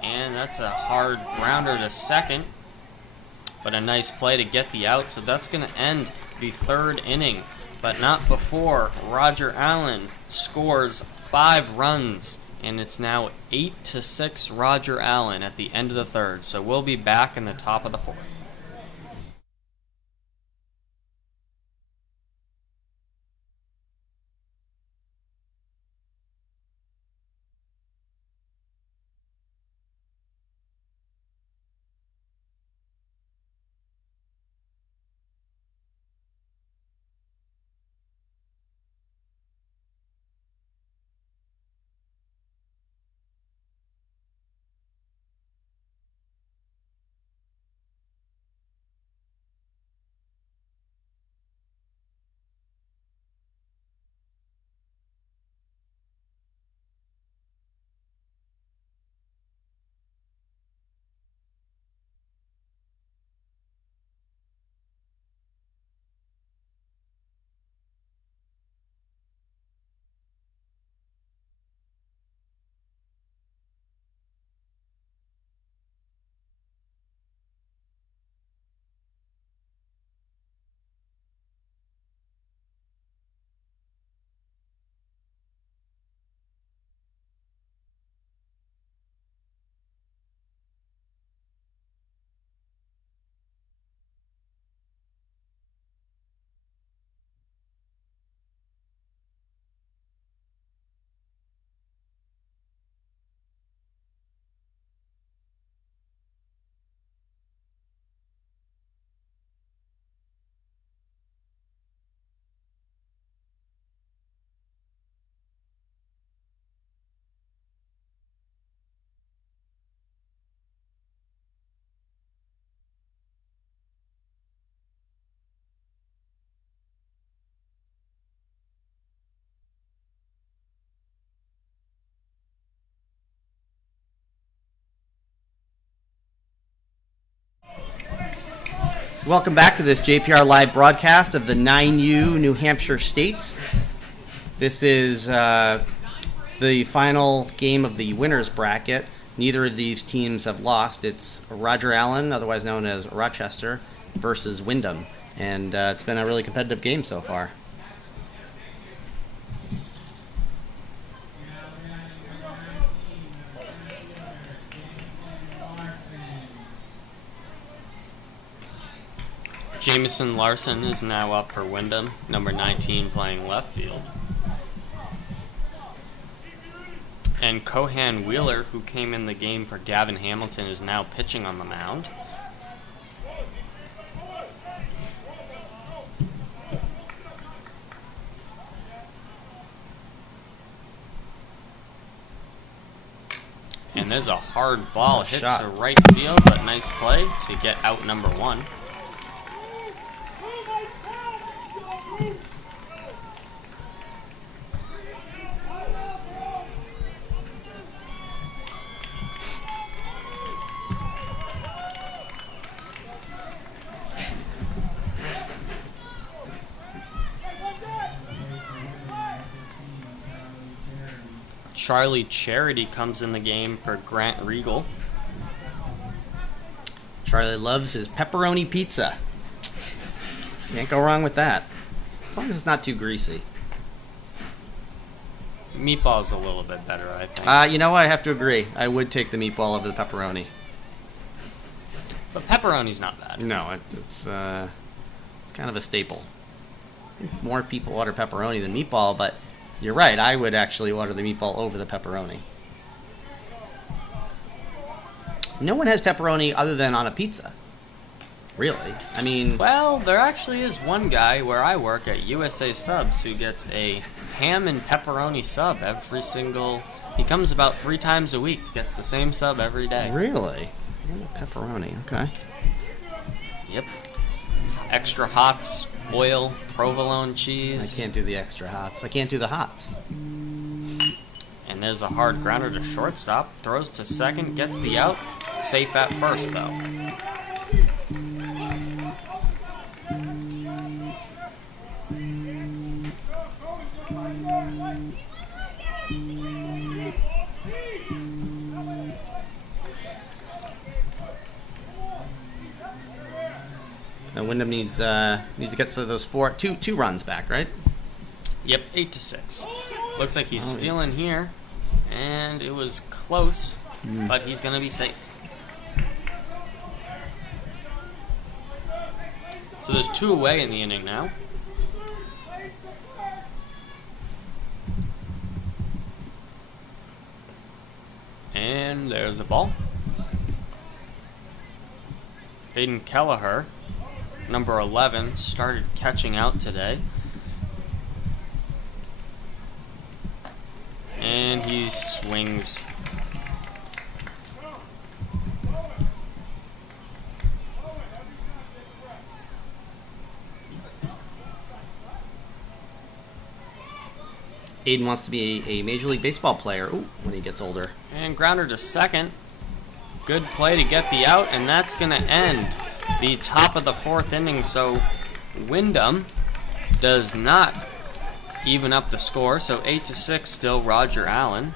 And that's a hard grounder to second, but a nice play to get the out. So that's going to end the 3rd inning, but not before Roger Allen scores 5 runs. And it's now 8-6 Roger Allen at the end of the 3rd. So we'll be back in the top of the 4th. Welcome back to this JPR Live broadcast of the 9U New Hampshire States. This is the final game of the winner's bracket. Neither of these teams have lost. It's Roger Allen, otherwise known as Rochester, versus Windham. And it's been a really competitive game so far. Jamison Larson is now up for Windham, number 19 playing left field. And Cohan Wheeler, who came in the game for Gavin Hamilton, is now pitching on the mound. And there's a hard ball. That's a Hits shot. to right field, but nice play to get out number 1. Charlie Charity comes in the game for Grant Regal. Charlie loves his pepperoni pizza. Can't go wrong with that. As long as it's not too greasy. Meatball's a little bit better, I think. You know what? I have to agree. I would take the meatball over the pepperoni. But pepperoni's not bad. No, it's kind of a staple. More people order pepperoni than meatball, but you're right. I would actually order the meatball over the pepperoni. No one has pepperoni other than on a pizza. Really? I mean... Well, there actually is one guy where I work at USA Subs who gets a ham and pepperoni sub every single... He comes about 3 times a week. Gets the same sub every day. Really? Pepperoni, okay. Yep. Extra hots, oil, provolone cheese. I can't do the extra hots. I can't do the hots. And there's a hard grounder to shortstop. Throws to second, gets the out. Safe at first, though. So Windham needs to get to those two runs back, right? Yep, 8-6. Looks like he's stealing here, and it was close, but he's gonna be safe. So there's 2 away in the inning now. And there's a ball. Hayden Kelleher, number 11, started catching out today. And he swings. Aiden wants to be a Major League Baseball player when he gets older. And grounder to second. Good play to get the out, and that's going to end the top of the 4th inning. So Windham does not even up the score. So 8-6 still Roger Allen.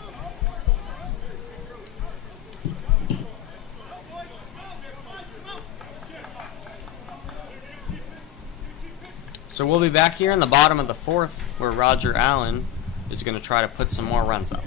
So we'll be back here in the bottom of the 4th where Roger Allen is going to try to put some more runs up.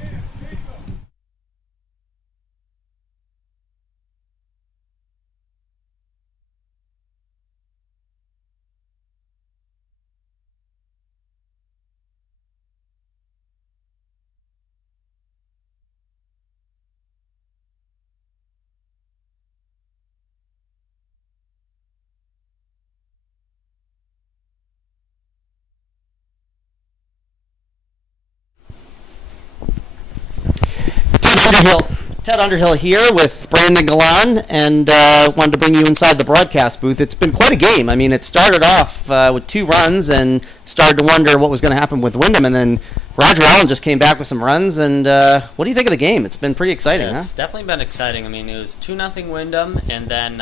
Ted Underhill here with Brandon Galan, and wanted to bring you inside the broadcast booth. It's been quite a game. I mean, it started off with 2 runs and started to wonder what was going to happen with Windham, and then Roger Allen just came back with some runs. And what do you think of the game? It's been pretty exciting, It's definitely been exciting. I mean, it was 2-0 Windham, and then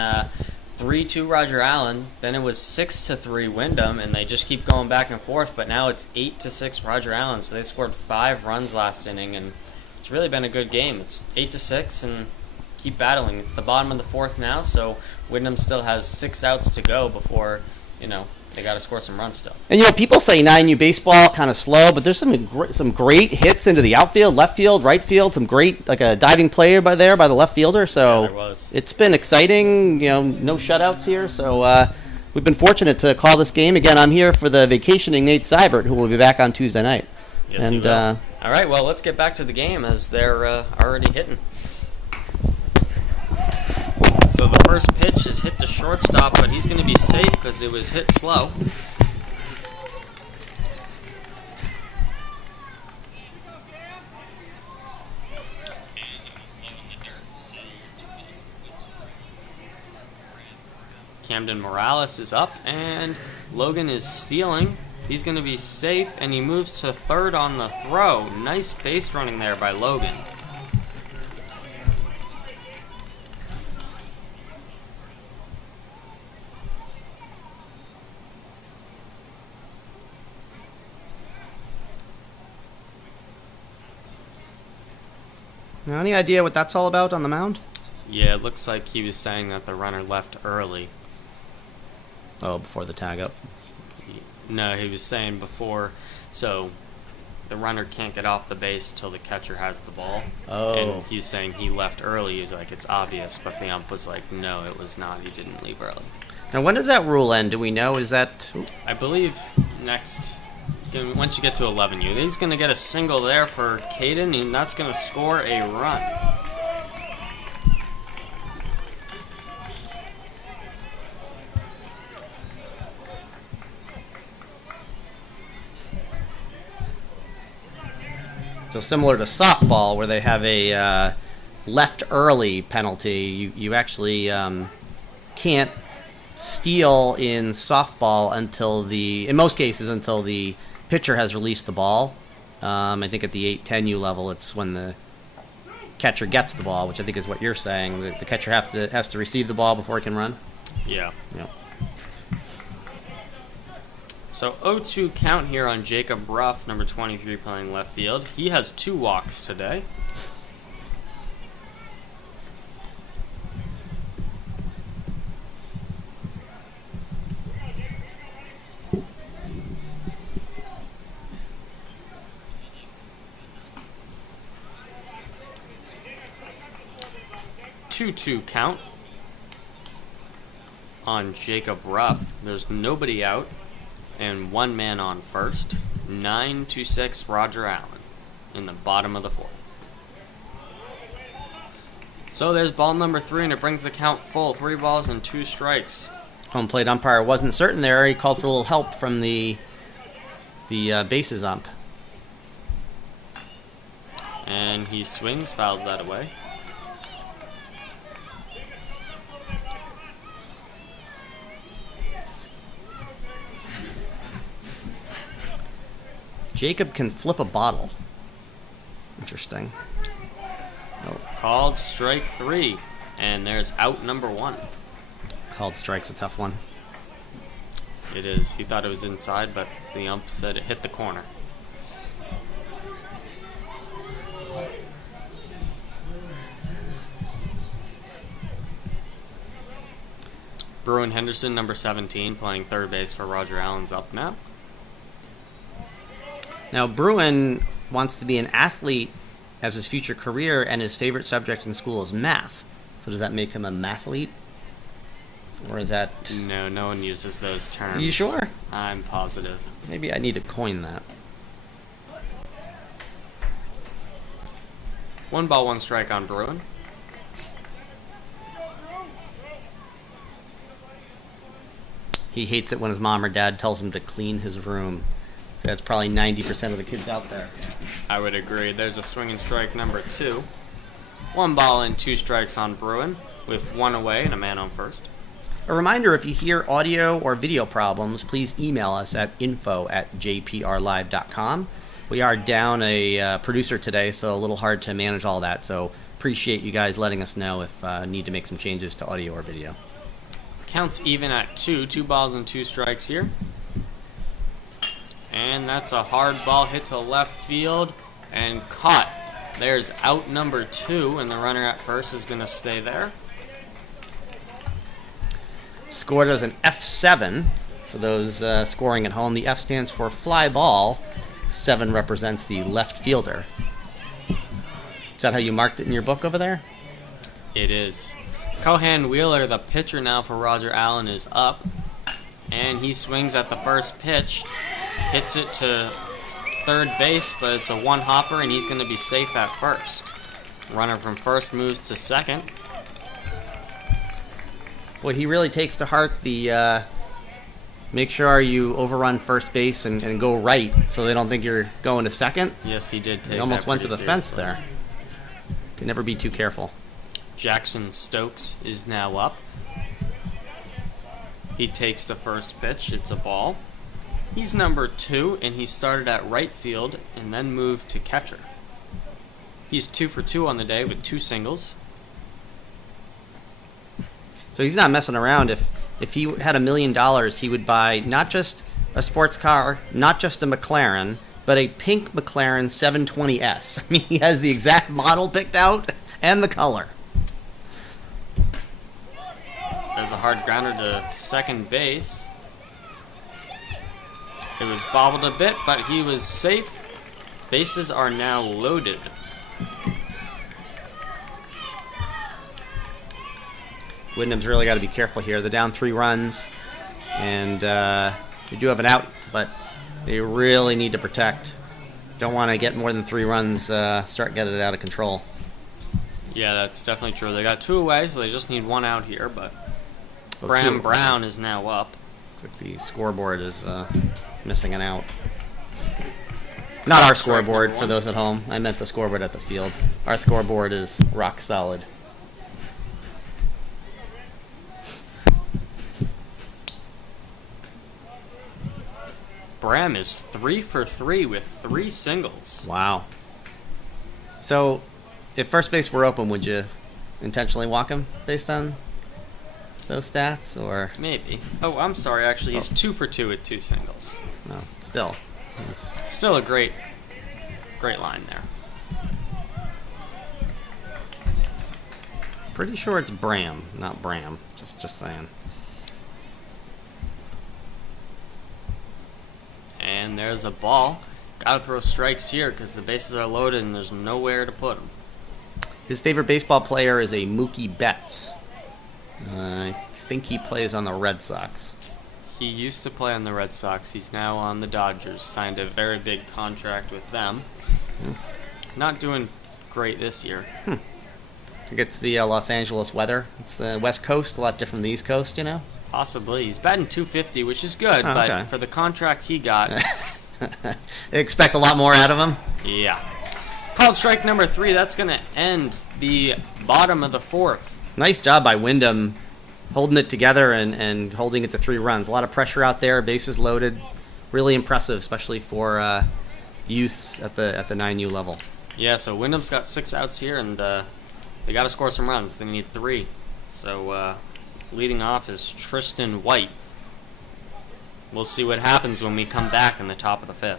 3-2 Roger Allen. Then it was 6-3 Windham, and they just keep going back and forth. But now it's 8-6 Roger Allen. So they scored 5 runs last inning, and it's really been a good game. It's 8-6, and keep battling. It's the bottom of the 4th now, so Windham still has 6 outs to go before, they got to score some runs still. And people say 9U baseball kind of slow, but there's some great hits into the outfield, left field, right field. Some great, like a diving player by the left fielder. So yeah, there was. It's been exciting. No shutouts here. So we've been fortunate to call this game again. I'm here for the vacationing Nate Seibert, who will be back on Tuesday night. Yes, and he will. All right, well, let's get back to the game as they're already hitting. So the first pitch is hit to shortstop, but he's going to be safe because it was hit slow. Camden Morales is up, and Logan is stealing. He's going to be safe, and he moves to third on the throw. Nice base running there by Logan. Now, any idea what that's all about on the mound? Yeah, it looks like he was saying that the runner left early. Oh, before the tag up. No, he was saying before, so the runner can't get off the base till the catcher has the ball. Oh. And he's saying he left early. He was like, it's obvious, but the ump was like, no, it was not. He didn't leave early. Now, when does that rule end? Do we know? Is that... I believe once you get to 11, he's going to get a single there for Caden, and that's going to score a run. So similar to softball, where they have a left early penalty, you actually can't steal in softball in most cases, until the pitcher has released the ball. I think at the 8-10U level, it's when the catcher gets the ball, which I think is what you're saying. The catcher has to receive the ball before he can run. Yeah. Yep. So 0-2 count here on Jacob Ruff, number 23, playing left field. He has 2 walks today. Two count on Jacob Ruff. There's nobody out and 1 man on first. 9-6 Roger Allen in the bottom of the 4th. So there's ball number 3, and it brings the count full. 3 balls and 2 strikes. Home plate umpire wasn't certain there. He called for a little help from the bases ump. And he swings, fouls that away. Jacob can flip a bottle. Interesting. Oh. Called strike 3, and there's out number 1. Called strike's a tough one. It is. He thought it was inside, but the ump said it hit the corner. Bruin Henderson, number 17, playing third base for Roger Allen's up now. Now, Bruin wants to be an athlete as his future career, and his favorite subject in school is math. So does that make him a mathlete? Or is that... No, no one uses those terms. Are you sure? I'm positive. Maybe I need to coin that. 1 ball, 1 strike on Bruin. He hates it when his mom or dad tells him to clean his room. So that's probably 90% of the kids out there. I would agree. There's a swinging strike number 2. 1 ball and 2 strikes on Bruin, with 1 away and a man on first. A reminder, if you hear audio or video problems, please email us at info@jprlive.com. We are down a producer today, so a little hard to manage all that. So appreciate you guys letting us know if need to make some changes to audio or video. Counts even at 2. 2 balls and 2 strikes here. And that's a hard ball hit to left field and caught. There's out number 2, and the runner at first is going to stay there. Scored as an F7 for those scoring at home. The F stands for fly ball. 7 represents the left fielder. Is that how you marked it in your book over there? It is. Cohan Wheeler, the pitcher now for Roger Allen, is up. And he swings at the first pitch. Hits it to third base, but it's a 1-hopper, and he's going to be safe at first. Runner from first moves to second. Well, he really takes to heart the make sure you overrun first base and go right so they don't think you're going to second. Yes, he did take He almost that went to the pretty fence seriously. there. Can never be too careful. Jackson Stokes is now up. He takes the first pitch. It's a ball. He's number 2, and he started at right field and then moved to catcher. He's 2 for 2 on the day with 2 singles. So he's not messing around. If he had $1 million, he would buy not just a sports car, not just a McLaren, but a pink McLaren 720S. I mean, he has the exact model picked out and the color. There's a hard grounder to second base. It was bobbled a bit, but he was safe. Bases are now loaded. Windham's really got to be careful here. They're down 3 runs, and they do have an out, but they really need to protect. Don't want to get more than 3 runs, start getting it out of control. Yeah, that's definitely true. They got 2 away, so they just need 1 out here, but Well, Bram 2. Brown is now up. Looks like the scoreboard is missing an out. Not our scoreboard, for those at home. I meant the scoreboard at the field. Our scoreboard is rock solid. Bram is 3 for 3 with 3 singles. Wow. So, if first base were open, would you intentionally walk him based on those stats, or Maybe. Oh, I'm sorry, actually, he's 2 for 2 with 2 singles. no? Still, it's Still a great line there. pretty sure it's Bram, not Bram. Just saying. And there's a ball. Gotta throw strikes here because the bases are loaded and there's nowhere to put them. His favorite baseball player is a Mookie Betts. I think he plays on the Red Sox. He used to play on the Red Sox. He's now on the Dodgers. Signed a very big contract with them. Not doing great this year. I think it's the Los Angeles weather. It's the West Coast, a lot different than the East Coast, you know? Possibly. He's batting .250, which is good, Oh, but okay. for the contract he got, They expect a lot more out of him. yeah. Called strike number 3. That's going to end the bottom of the 4th. Nice job by Windham holding it together and holding it to 3 runs. A lot of pressure out there, bases loaded. Really impressive, especially for youth at the 9U level. Yeah, so Wyndham's got 6 outs here, and they got to score some runs. They need 3. So leading off is Tristan White. We'll see what happens when we come back in the top of the 5th.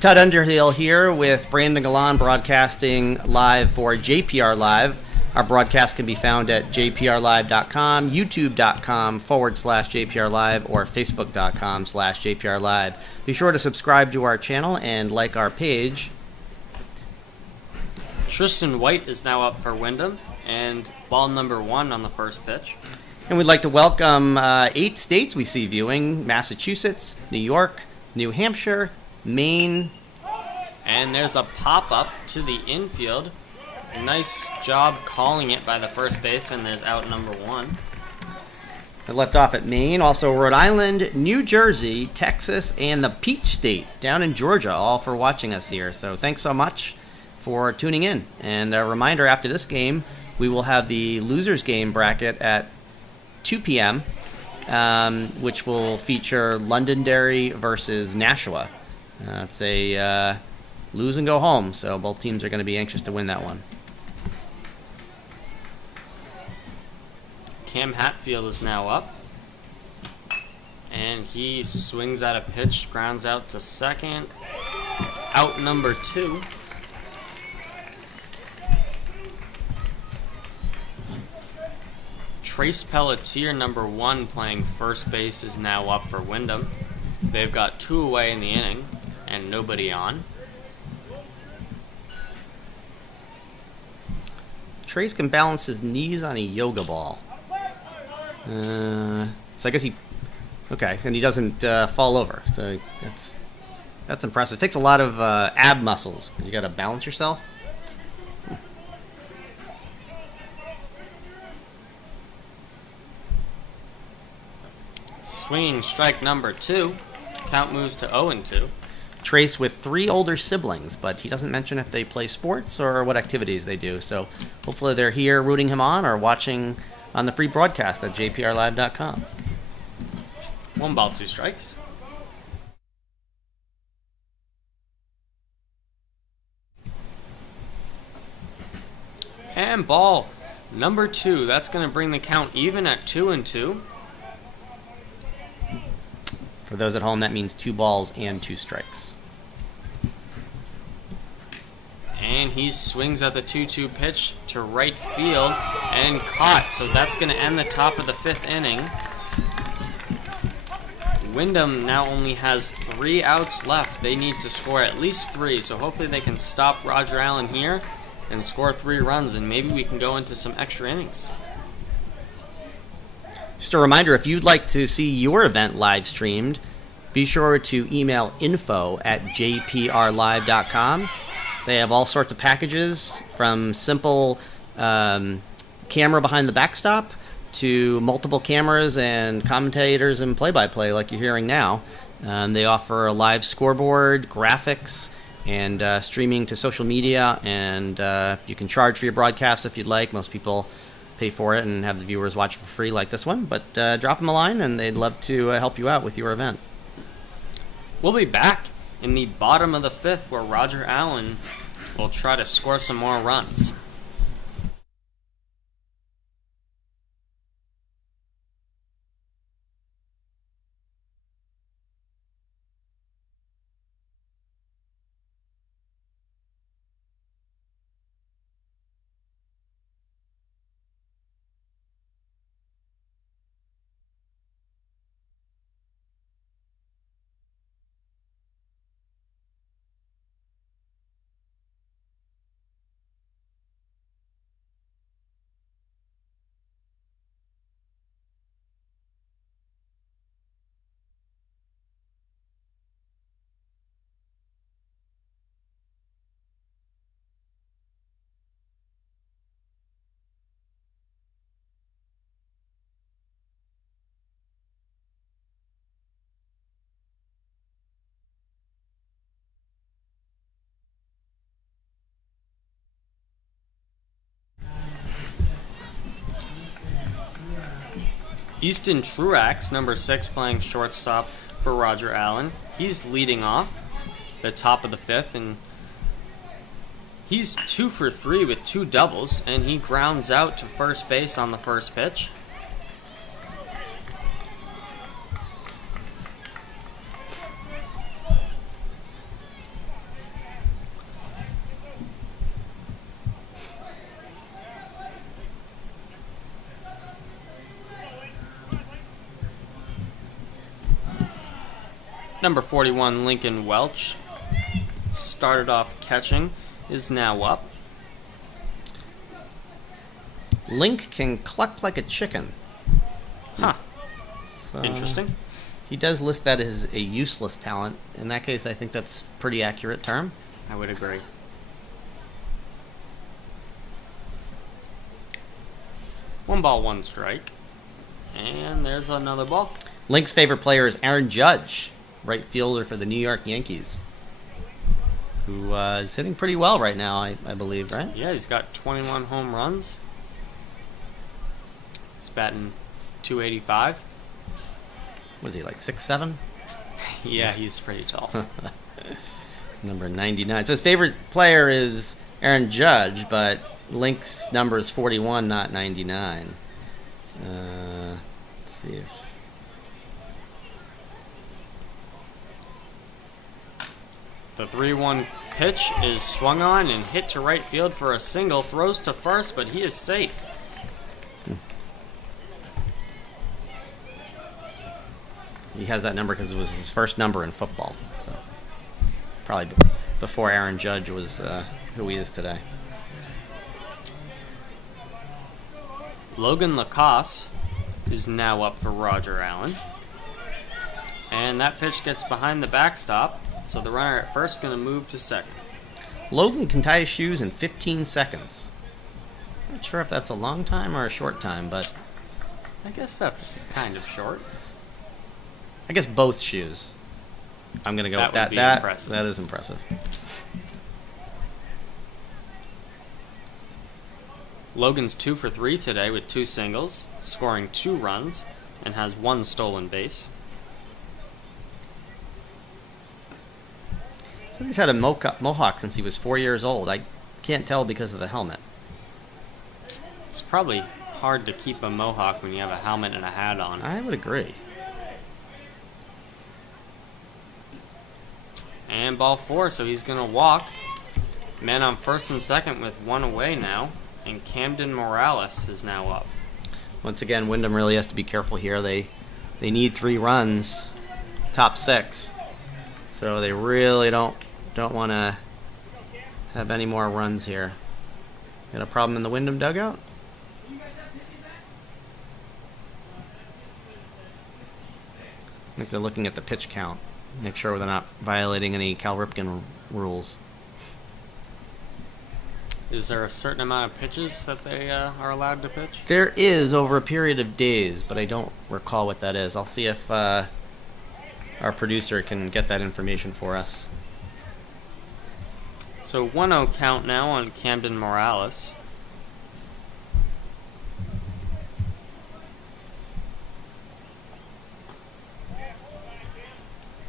Todd Underhill here with Brandon Galan broadcasting live for JPR Live. Our broadcast can be found at jprlive.com, youtube.com/JPR Live, or facebook.com/JPR Live. Be sure to subscribe to our channel and like our page. Tristan White is now up for Wyndham, and ball number 1 on the first pitch. And we'd like to welcome 8 states we see viewing: Massachusetts, New York, New Hampshire, Maine. And there's a pop-up to the infield. A nice job calling it by the first baseman. There's out number 1. I left off at Maine, also Rhode Island, New Jersey, Texas, and the Peach State down in Georgia, all for watching us here. So thanks so much for tuning in. And a reminder, after this game, we will have the losers game bracket at 2 p.m., which will feature Londonderry versus Nashua. It's a lose and go home, so both teams are going to be anxious to win that one. Cam Hatfield is now up. And he swings at a pitch, grounds out to second. Out number 2. Trace Pelletier, number 1, playing first base, is now up for Windham. They've got 2 away in the inning and nobody on. Trace can balance his knees on a yoga ball. So I guess he... Okay, and he doesn't fall over. So that's impressive. It takes a lot of ab muscles. You got to balance yourself. Swinging strike number 2. Count moves to 0-2. Trace with 3 older siblings, but he doesn't mention if they play sports or what activities they do. So hopefully they're here rooting him on or watching on the free broadcast at jprlive.com. 1 ball, 2 strikes. And ball number 2. That's going to bring the count even at 2-2. For those at home, that means 2 balls and 2 strikes. And he swings at the 2-2 pitch to right field and caught. So that's going to end the top of the 5th inning. Windham now only has 3 outs left. They need to score at least 3. So hopefully they can stop Roger Allen here and score 3 runs. And maybe we can go into some extra innings. Just a reminder, if you'd like to see your event live streamed, be sure to email info@jprlive.com. They have all sorts of packages, from simple camera behind the backstop to multiple cameras and commentators and play-by-play like you're hearing now. They offer a live scoreboard, graphics, and streaming to social media, and you can charge for your broadcast if you'd like. Most people pay for it and have the viewers watch for free like this one, but drop them a line and they'd love to help you out with your event. We'll be back in the bottom of the 5th where Roger Allen will try to score some more runs. Easton Truax, number 6, playing shortstop for Roger Allen. He's leading off the top of the 5th, and he's 2 for 3 with 2 doubles, and he grounds out to first base on the first pitch. Number 41, Lincoln Welch, started off catching, is now up. Link can cluck like a chicken. Huh. So Interesting. he does list that as a useless talent. In that case, I think that's a pretty accurate term. I would agree. One ball, 1 strike. And there's another ball. Link's favorite player is Aaron Judge, right fielder for the New York Yankees, who is hitting pretty well right now, I believe, right? Yeah, he's got 21 home runs batting 285. Was he like 6'7"? Yeah, he's pretty tall. Number 99. So his favorite player is Aaron Judge, but Link's number is 41, not 99. Let's see if... The 3-1 pitch is swung on and hit to right field for a single. Throws to first, but he is safe. He has that number because it was his first number in football. So probably before Aaron Judge was who he is today. Logan Lacoste is now up for Roger Allen. And that pitch gets behind the backstop, so the runner at first going to move to second. Logan can tie his shoes in 15 seconds. I'm not sure if that's a long time or a short time, but I guess that's kind of short. I guess both shoes. I'm going to go That with that. would be impressive. That is impressive. Logan's 2 for 3 today with 2 singles, scoring 2 runs, and has 1 stolen base. So he's had a mohawk since he was 4 years old. I can't tell because of the helmet. It's probably hard to keep a mohawk when you have a helmet and a hat on. I would agree. And ball 4, so he's going to walk. Man on first and second with 1 away now. And Camden Morales is now up. Once again, Windham really has to be careful here. They need 3 runs, top 6. So they really don't want to have any more runs here. Got a problem in the Windham dugout? I think they're looking at the pitch count. Make sure they're not violating any Cal Ripken rules. Is there a certain amount of pitches that they are allowed to pitch? There is over a period of days, but I don't recall what that is. I'll see if our producer can get that information for us. So 1-0 count now on Camden Morales.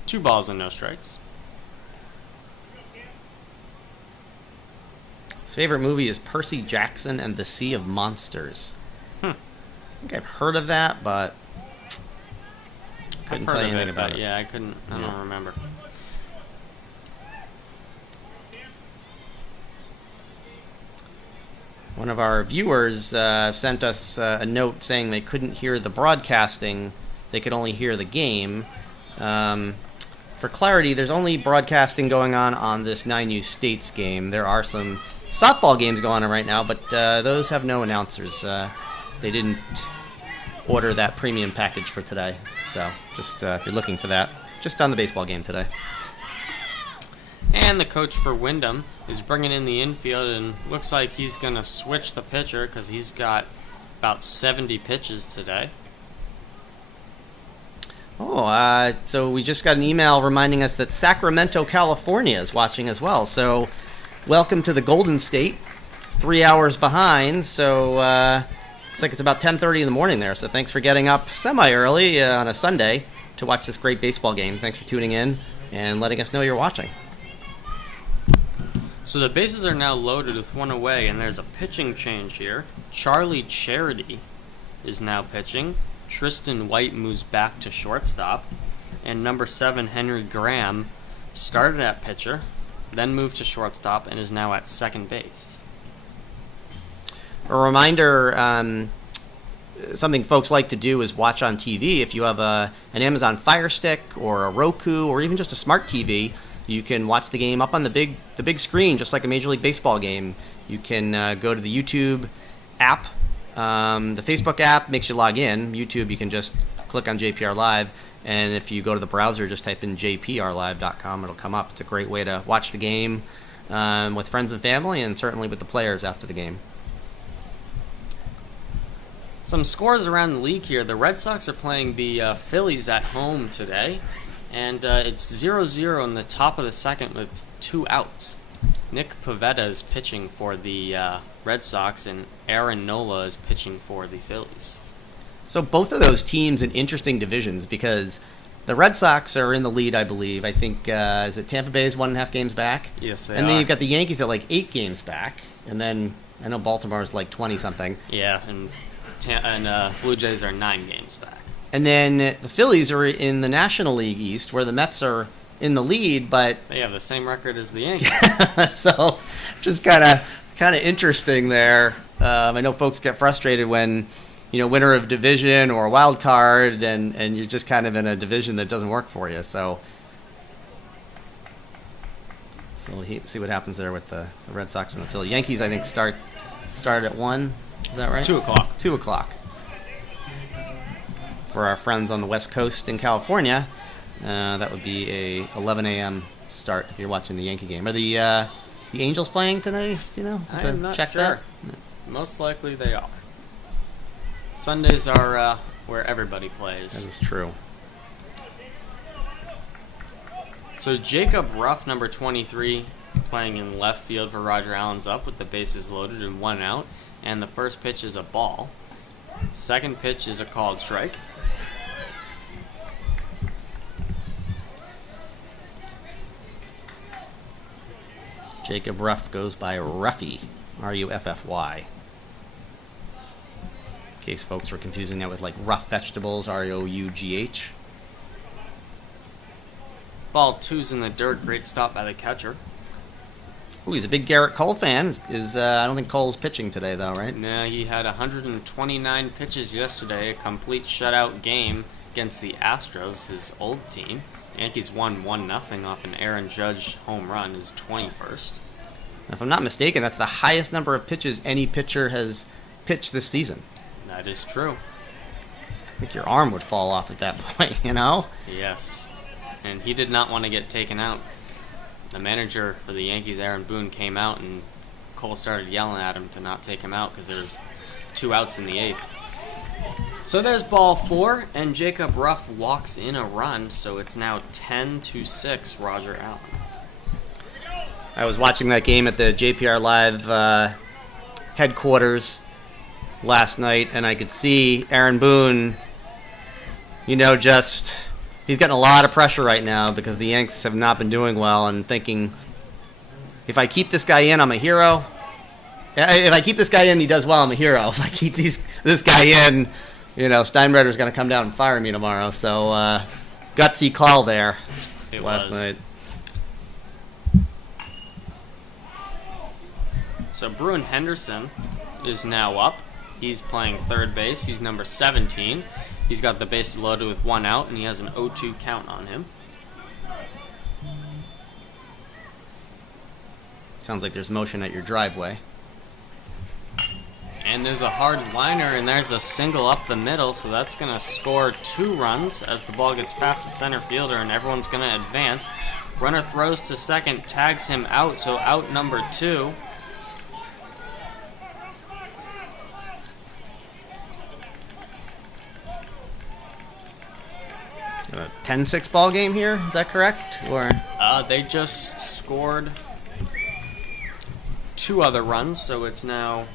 Two balls and no strikes. His favorite movie is Percy Jackson and the Sea of Monsters. I think I've heard of that, but couldn't tell you anything about it. Yeah, I couldn't. I don't remember. One of our viewers sent us a note saying they couldn't hear the broadcasting; they could only hear the game. For clarity, there's only broadcasting going on this 9U States game. There are some softball games going on right now, but those have no announcers. They didn't order that premium package for today. So just if you're looking for that, just on the baseball game today. And the coach for Windham is bringing in the infield, and looks like he's going to switch the pitcher because he's got about 70 pitches today. Oh, so we just got an email reminding us that Sacramento, California is watching as well. So welcome to the Golden State. 3 hours behind, so it's like it's about 10:30 in the morning there. So thanks for getting up semi-early on a Sunday to watch this great baseball game. Thanks for tuning in and letting us know you're watching. So the bases are now loaded with 1 away, and there's a pitching change here. Charlie Charity is now pitching. Tristan White moves back to shortstop, and number 7 Henry Graham started at pitcher, then moved to shortstop, and is now at second base. A reminder, something folks like to do is watch on TV. If you have an Amazon Fire Stick or a Roku or even just a smart TV, you can watch the game up on the big screen, just like a Major League Baseball game. You can go to the YouTube app. The Facebook app makes you log in. YouTube, you can just click on JPR Live, and if you go to the browser, just type in jprlive.com. It'll come up. It's a great way to watch the game with friends and family, and certainly with the players after the game. Some scores around the league here. The Red Sox are playing the Phillies at home today, and it's 0-0 in the top of the second with 2 outs. Nick Pivetta is pitching for the Red Sox, and Aaron Nola is pitching for the Phillies. So both of those teams in interesting divisions because the Red Sox are in the lead, I believe. I think, is it Tampa Bay is 1.5 games back? Yes, they and are. then you've got the Yankees at like 8 games back. And then I know Baltimore's like 20-something. Yeah, and Blue Jays are 9 games back. And then the Phillies are in the National League East where the Mets are in the lead, but... They have the same record as the Yankees. So just kind of interesting there. I know folks get frustrated when... winner of division or a wild card, and you're just kind of in a division that doesn't work for you. So we'll see what happens there with the Red Sox and the Phillies. Yankees, I think, start at 1. Is that right? 2 o'clock. 2 o'clock. For our friends on the West Coast in California, that would be a 11 a.m. start if you're watching the Yankee game. Are the Angels playing tonight? Do you know? I'm not check sure. that? Most likely they are. Sundays are where everybody plays. That is true. So Jacob Ruff, number 23, playing in left field for Roger Allen's up with the bases loaded and 1 out. And the first pitch is a ball. Second pitch is a called strike. Jacob Ruff goes by Ruffy, Ruffy. In case folks were confusing that with like rough vegetables, Rough. Ball 2's in the dirt. Great stop by the catcher. Ooh, he's a big Garrett Cole fan. I don't think Cole's pitching today, though, right? No, he had 129 pitches yesterday, a complete shutout game against the Astros, his old team. Yankees won 1-0 off an Aaron Judge home run, his 21st. If I'm not mistaken, that's the highest number of pitches any pitcher has pitched this season. That is true. I think your arm would fall off at that point, Yes. And he did not want to get taken out. The manager for the Yankees, Aaron Boone, came out and Cole started yelling at him to not take him out because there was 2 outs in the 8th. So there's ball 4, and Jacob Ruff walks in a run, so it's now 10-6 Roger Allen. I was watching that game at the JPR Live headquarters last night, and I could see Aaron Boone, he's getting a lot of pressure right now because the Yanks have not been doing well, and thinking, if I keep this guy in, I'm a hero. If I keep this guy in, he does well, I'm a hero. If I keep this guy in, Steinbrenner's going to come down and fire me tomorrow. So, gutsy call there last night. So Bruin Henderson is now up. He's playing third base. He's number 17. He's got the bases loaded with 1 out, and he has an 0-2 count on him. Sounds like there's motion at your driveway. And there's a hard liner, and there's a single up the middle, so that's going to score 2 runs as the ball gets past the center fielder, and everyone's going to advance. Runner throws to second, tags him out, so out number 2. A 10-6 ball game here, is that correct? Or They just scored 2 other runs, so it's now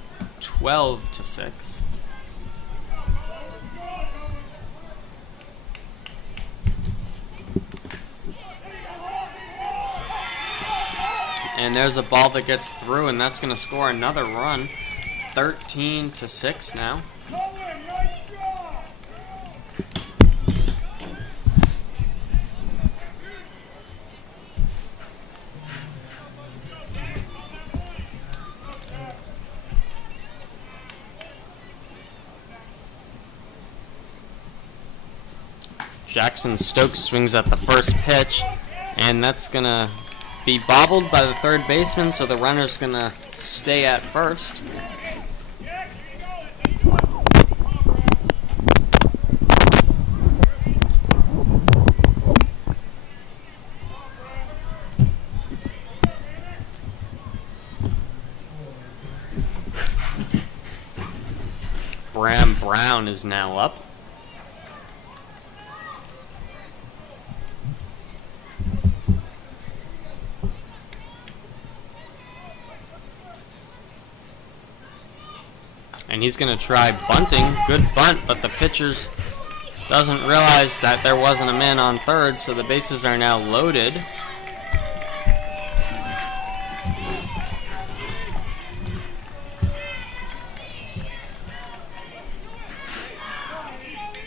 12-6. And there's a ball that gets through, and that's going to score another run. 13-6 now. Jackson Stokes swings at the first pitch, and that's going to be bobbled by the third baseman, so the runner's going to stay at first. Bram Brown is now up. And he's going to try bunting. Good bunt, but the pitcher doesn't realize that there wasn't a man on third, so the bases are now loaded.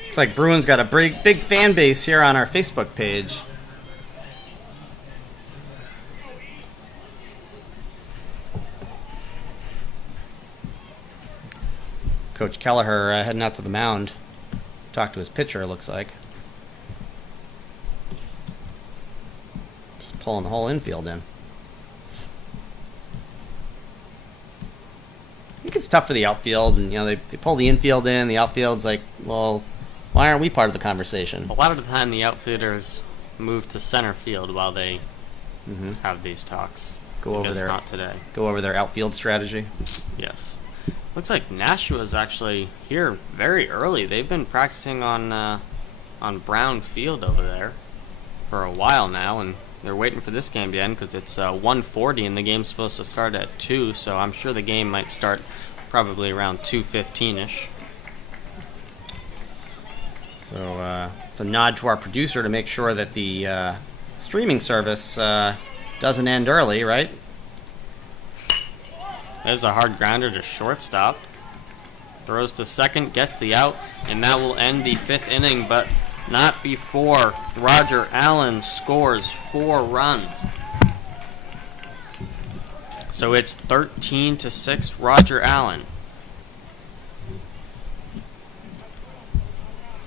It's like Bruins got a big fan base here on our Facebook page. Coach Kelleher heading out to the mound. Talk to his pitcher, it looks like. Just pulling the whole infield in. I think it's tough for the outfield, and they pull the infield in. The outfield's like, well, why aren't we part of the conversation? A lot of the time, the outfielders move to center field while they have these talks. Go over their outfield strategy. Yes. Looks like Nashua's actually here very early. They've been practicing on Brown Field over there for a while now, and they're waiting for this game to end because it's 1:40 and the game's supposed to start at 2. So I'm sure the game might start probably around 2:15ish. So it's a nod to our producer to make sure that the streaming service doesn't end early, right? There's a hard grounder to shortstop. Throws to second, gets the out, and that will end the 5th inning, but not before Roger Allen scores 4 runs. So it's 13-6 Roger Allen.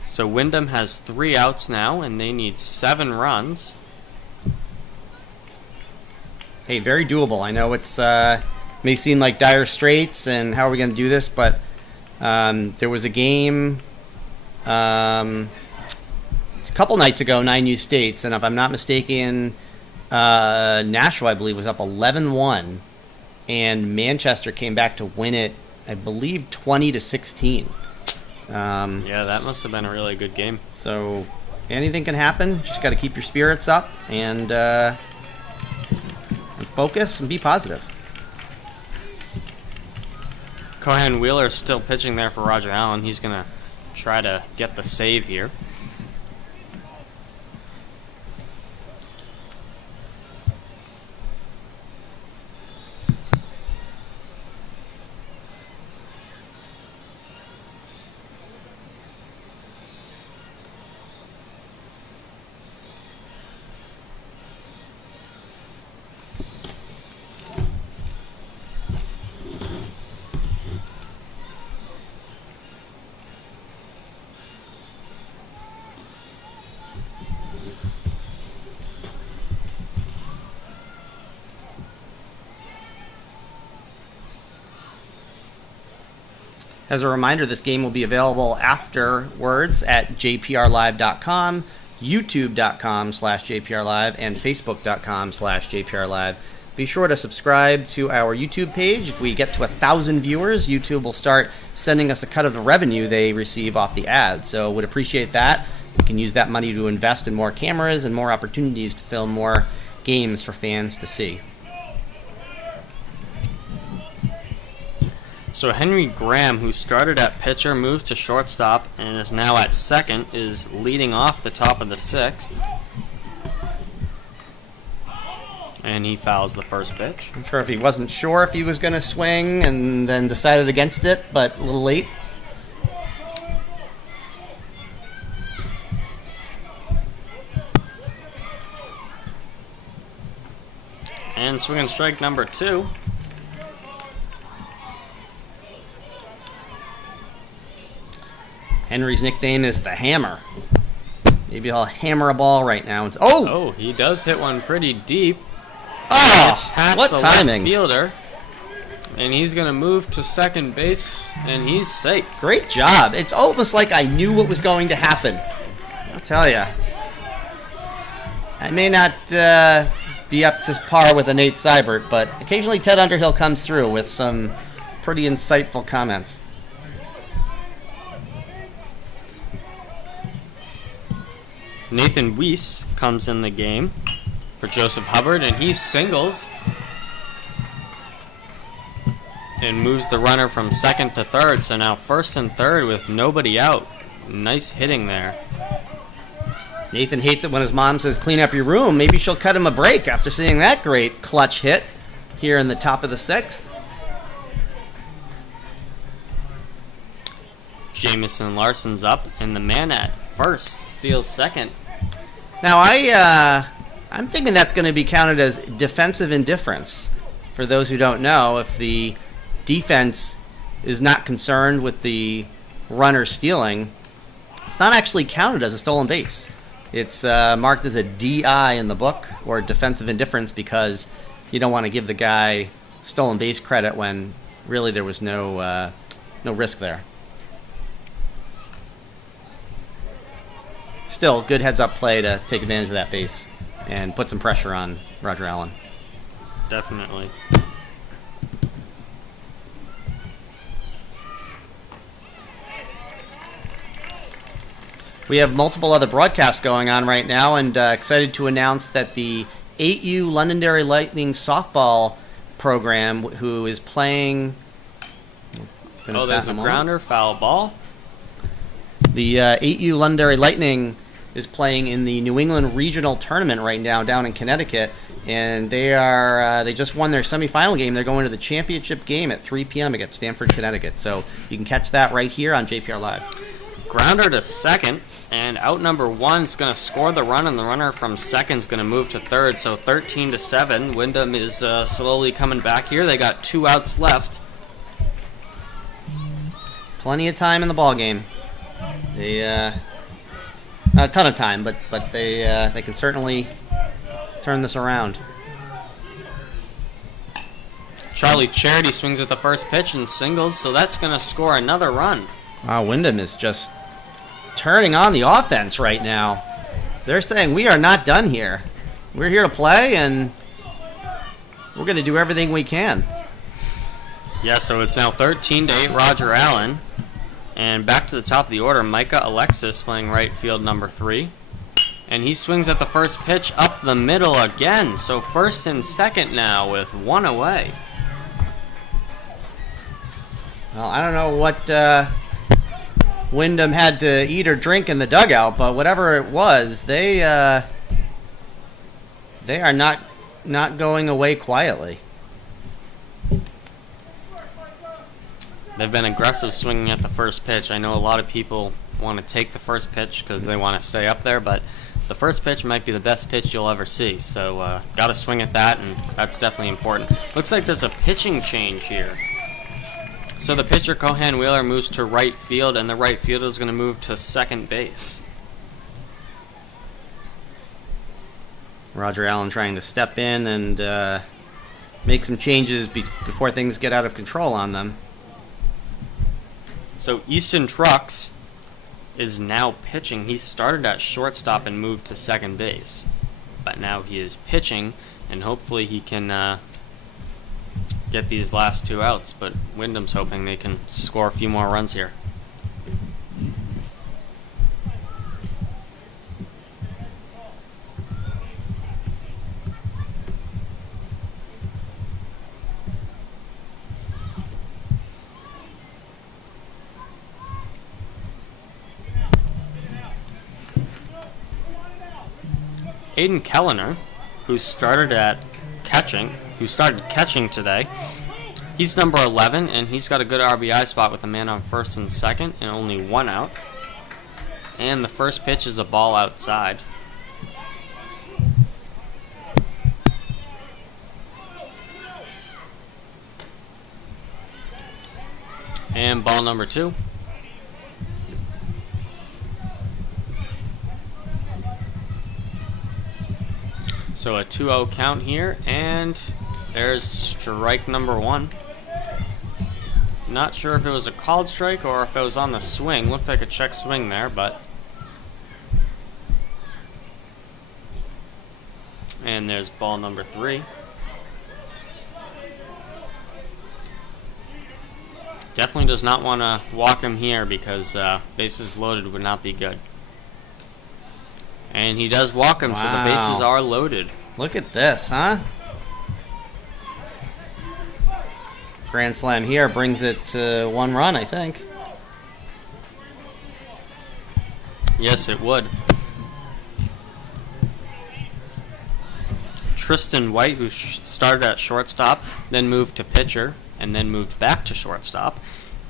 So Windham has 3 outs now, and they need 7 runs. Hey, very doable. I know it's may seem like dire straits, and how are we going to do this? But there was a game a couple nights ago, 9U States, and if I'm not mistaken, Nashua, I believe, was up 11-1, and Manchester came back to win it, I believe, 20-16. Yeah, that must have been a really good game. So anything can happen. Just got to keep your spirits up and focus and be positive. Cohen Wheeler is still pitching there for Roger Allen. He's going to try to get the save here. As a reminder, this game will be available afterwards at jprlive.com, youtube.com/jprlive, and facebook.com/jprlive. Be sure to subscribe to our YouTube page. If we get to 1,000 viewers, YouTube will start sending us a cut of the revenue they receive off the ads. So would appreciate that. We can use that money to invest in more cameras and more opportunities to film more games for fans to see. So Henry Graham, who started at pitcher, moved to shortstop, and is now at second, is leading off the top of the 6th. And he fouls the first pitch. I'm sure if he wasn't sure if he was going to swing and then decided against it, but a little late. And swing and strike number 2. Henry's nickname is the Hammer. Maybe I'll hammer a ball right now. Oh, he does hit one pretty deep. Oh, It's past what the timing. left fielder. And he's going to move to second base, and he's safe. Great job. It's almost like I knew what was going to happen. I'll tell you. I may not be up to par with a Nate Seibert, but occasionally Ted Underhill comes through with some pretty insightful comments. Nathan Weiss comes in the game for Joseph Hubbard, and he singles. and moves the runner from second to third. So now first and third with nobody out. Nice hitting there. Nathan hates it when his mom says, clean up your room. Maybe she'll cut him a break after seeing that great clutch hit here in the top of the sixth. Jamison Larson's up, and the man at first steals second. Now, I'm thinking that's going to be counted as defensive indifference. For those who don't know, if the defense is not concerned with the runner stealing, it's not actually counted as a stolen base. It's marked as a DI in the book, or defensive indifference, because you don't want to give the guy stolen base credit when really there was no risk there. Still, good heads-up play to take advantage of that base and put some pressure on Roger Allen. Definitely. We have multiple other broadcasts going on right now, and excited to announce that the 8U Londonderry Lightning softball program, who is playing... There's a grounder, foul ball. The 8U Londonderry Lightning is playing in the New England Regional Tournament right now down in Connecticut, and they just won their semifinal game. They're going to the championship game at 3 p.m. against Stamford, Connecticut. So you can catch that right here on JPR Live. Grounder to second, and out number one is going to score the run, and the runner from second is going to move to third. So 13-7. Windham is slowly coming back here. They got 2 outs left. Plenty of time in the ball game. They not a ton of time, but they can certainly turn this around. Charlie Charity swings at the first pitch and singles, so that's going to score another run. Wow, Windham is just turning on the offense right now. They're saying, we are not done here. We're here to play, and we're going to do everything we can. Yeah, so it's now 13-8, Roger Allen. And back to the top of the order, Micah Alexis playing right field number 3. And he swings at the first pitch up the middle again. So first and second now with 1 away. Well, I don't know what Windham had to eat or drink in the dugout, but whatever it was, they are not going away quietly. They've been aggressive swinging at the first pitch. I know a lot of people want to take the first pitch because they want to stay up there, but the first pitch might be the best pitch you'll ever see. So got to swing at that, and that's definitely important. Looks like there's a pitching change here. So the pitcher, Cohan Wheeler, moves to right field, and the right fielder is going to move to second base. Roger Allen trying to step in and make some changes before things get out of control on them. So Easton Trucks is now pitching. He started at shortstop and moved to second base. But now he is pitching, and hopefully he can get these last 2 outs. But Windham's hoping they can score a few more runs here. Aiden Kellner, who started catching today. He's number 11, and he's got a good RBI spot with a man on first and second and only 1 out. And the first pitch is a ball outside. And ball number 2. So a 2-0 count here, and there's strike number 1. Not sure if it was a called strike or if it was on the swing. Looked like a check swing there, but... And there's ball number 3. Definitely does not want to walk him here because bases loaded would not be good. And he does walk him, so the bases are loaded. Look at this, huh? Grand slam here brings it to 1 run, I think. Yes, it would. Tristan White, who started at shortstop, then moved to pitcher, and then moved back to shortstop.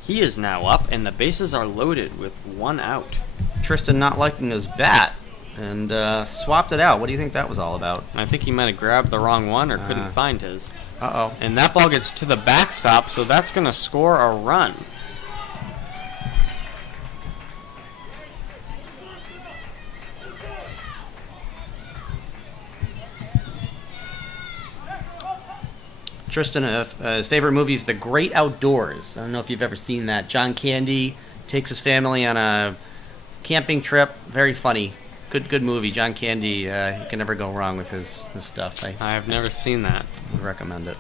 He is now up, and the bases are loaded with 1 out. Tristan not liking his bat and swapped it out. What do you think that was all about? I think he might have grabbed the wrong one or couldn't find his. Uh-oh. And that ball gets to the backstop, so that's going to score a run. Tristan, his favorite movie is The Great Outdoors. I don't know if you've ever seen that. John Candy takes his family on a camping trip. Very funny. Good movie. John Candy, you can never go wrong with his stuff. I have never seen that. would recommend it.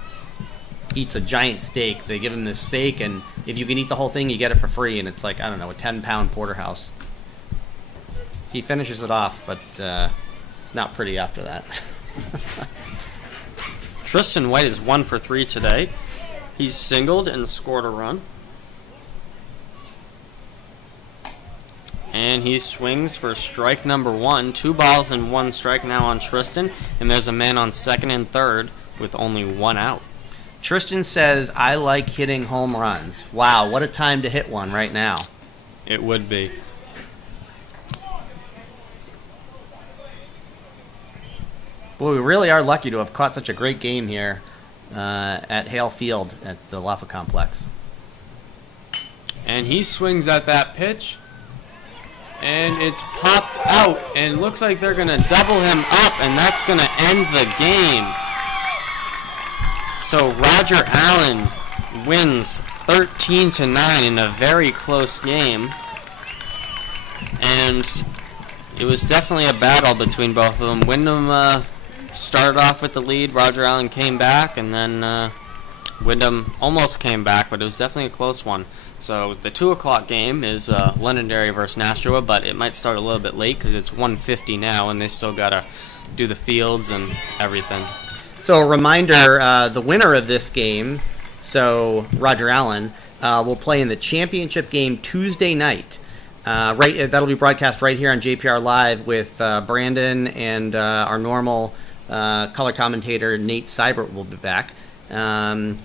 Eats a giant steak. They give him this steak, and if you can eat the whole thing, you get it for free, and it's like, I don't know, a 10-pound porterhouse. He finishes it off, but it's not pretty after that. Tristan White is 1 for 3 today. He's singled and scored a run. And he swings for strike number 1. 2 balls and 1 strike now on Tristan. And there's a man on second and third with only 1 out. Tristan says, I like hitting home runs. Wow, what a time to hit one right now. It would be. Boy, we really are lucky to have caught such a great game here at Hale Field at the Laffa Complex. And he swings at that pitch. And it's popped out. And looks like they're going to double him up. And that's going to end the game. So Roger Allen wins 13-9 in a very close game. And it was definitely a battle between both of them. Windham started off with the lead. Roger Allen came back, and then Windham almost came back, but it was definitely a close one. So the 2 o'clock game is Londonderry versus Nashua, but it might start a little bit late because it's 1:50 now, and they still got to do the fields and everything. So a reminder, the winner of this game, so Roger Allen, will play in the championship game Tuesday night. That'll be broadcast right here on JPR Live with Brandon and our normal color commentator Nate Seibert will be back. And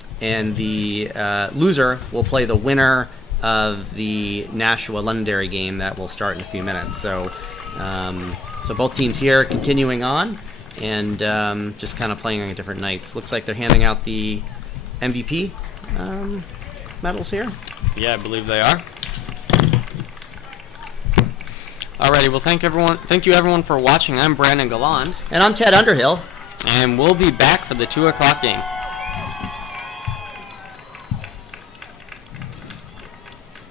the loser will play the winner of the Nashua Londonderry game that will start in a few minutes. So both teams here continuing on and just kind of playing on different nights. Looks like they're handing out the MVP medals here. Yeah, I believe they are. Alrighty, well thank you everyone for watching. I'm Brandon Galland. And I'm Ted Underhill. And we'll be back for the 2 o'clock game.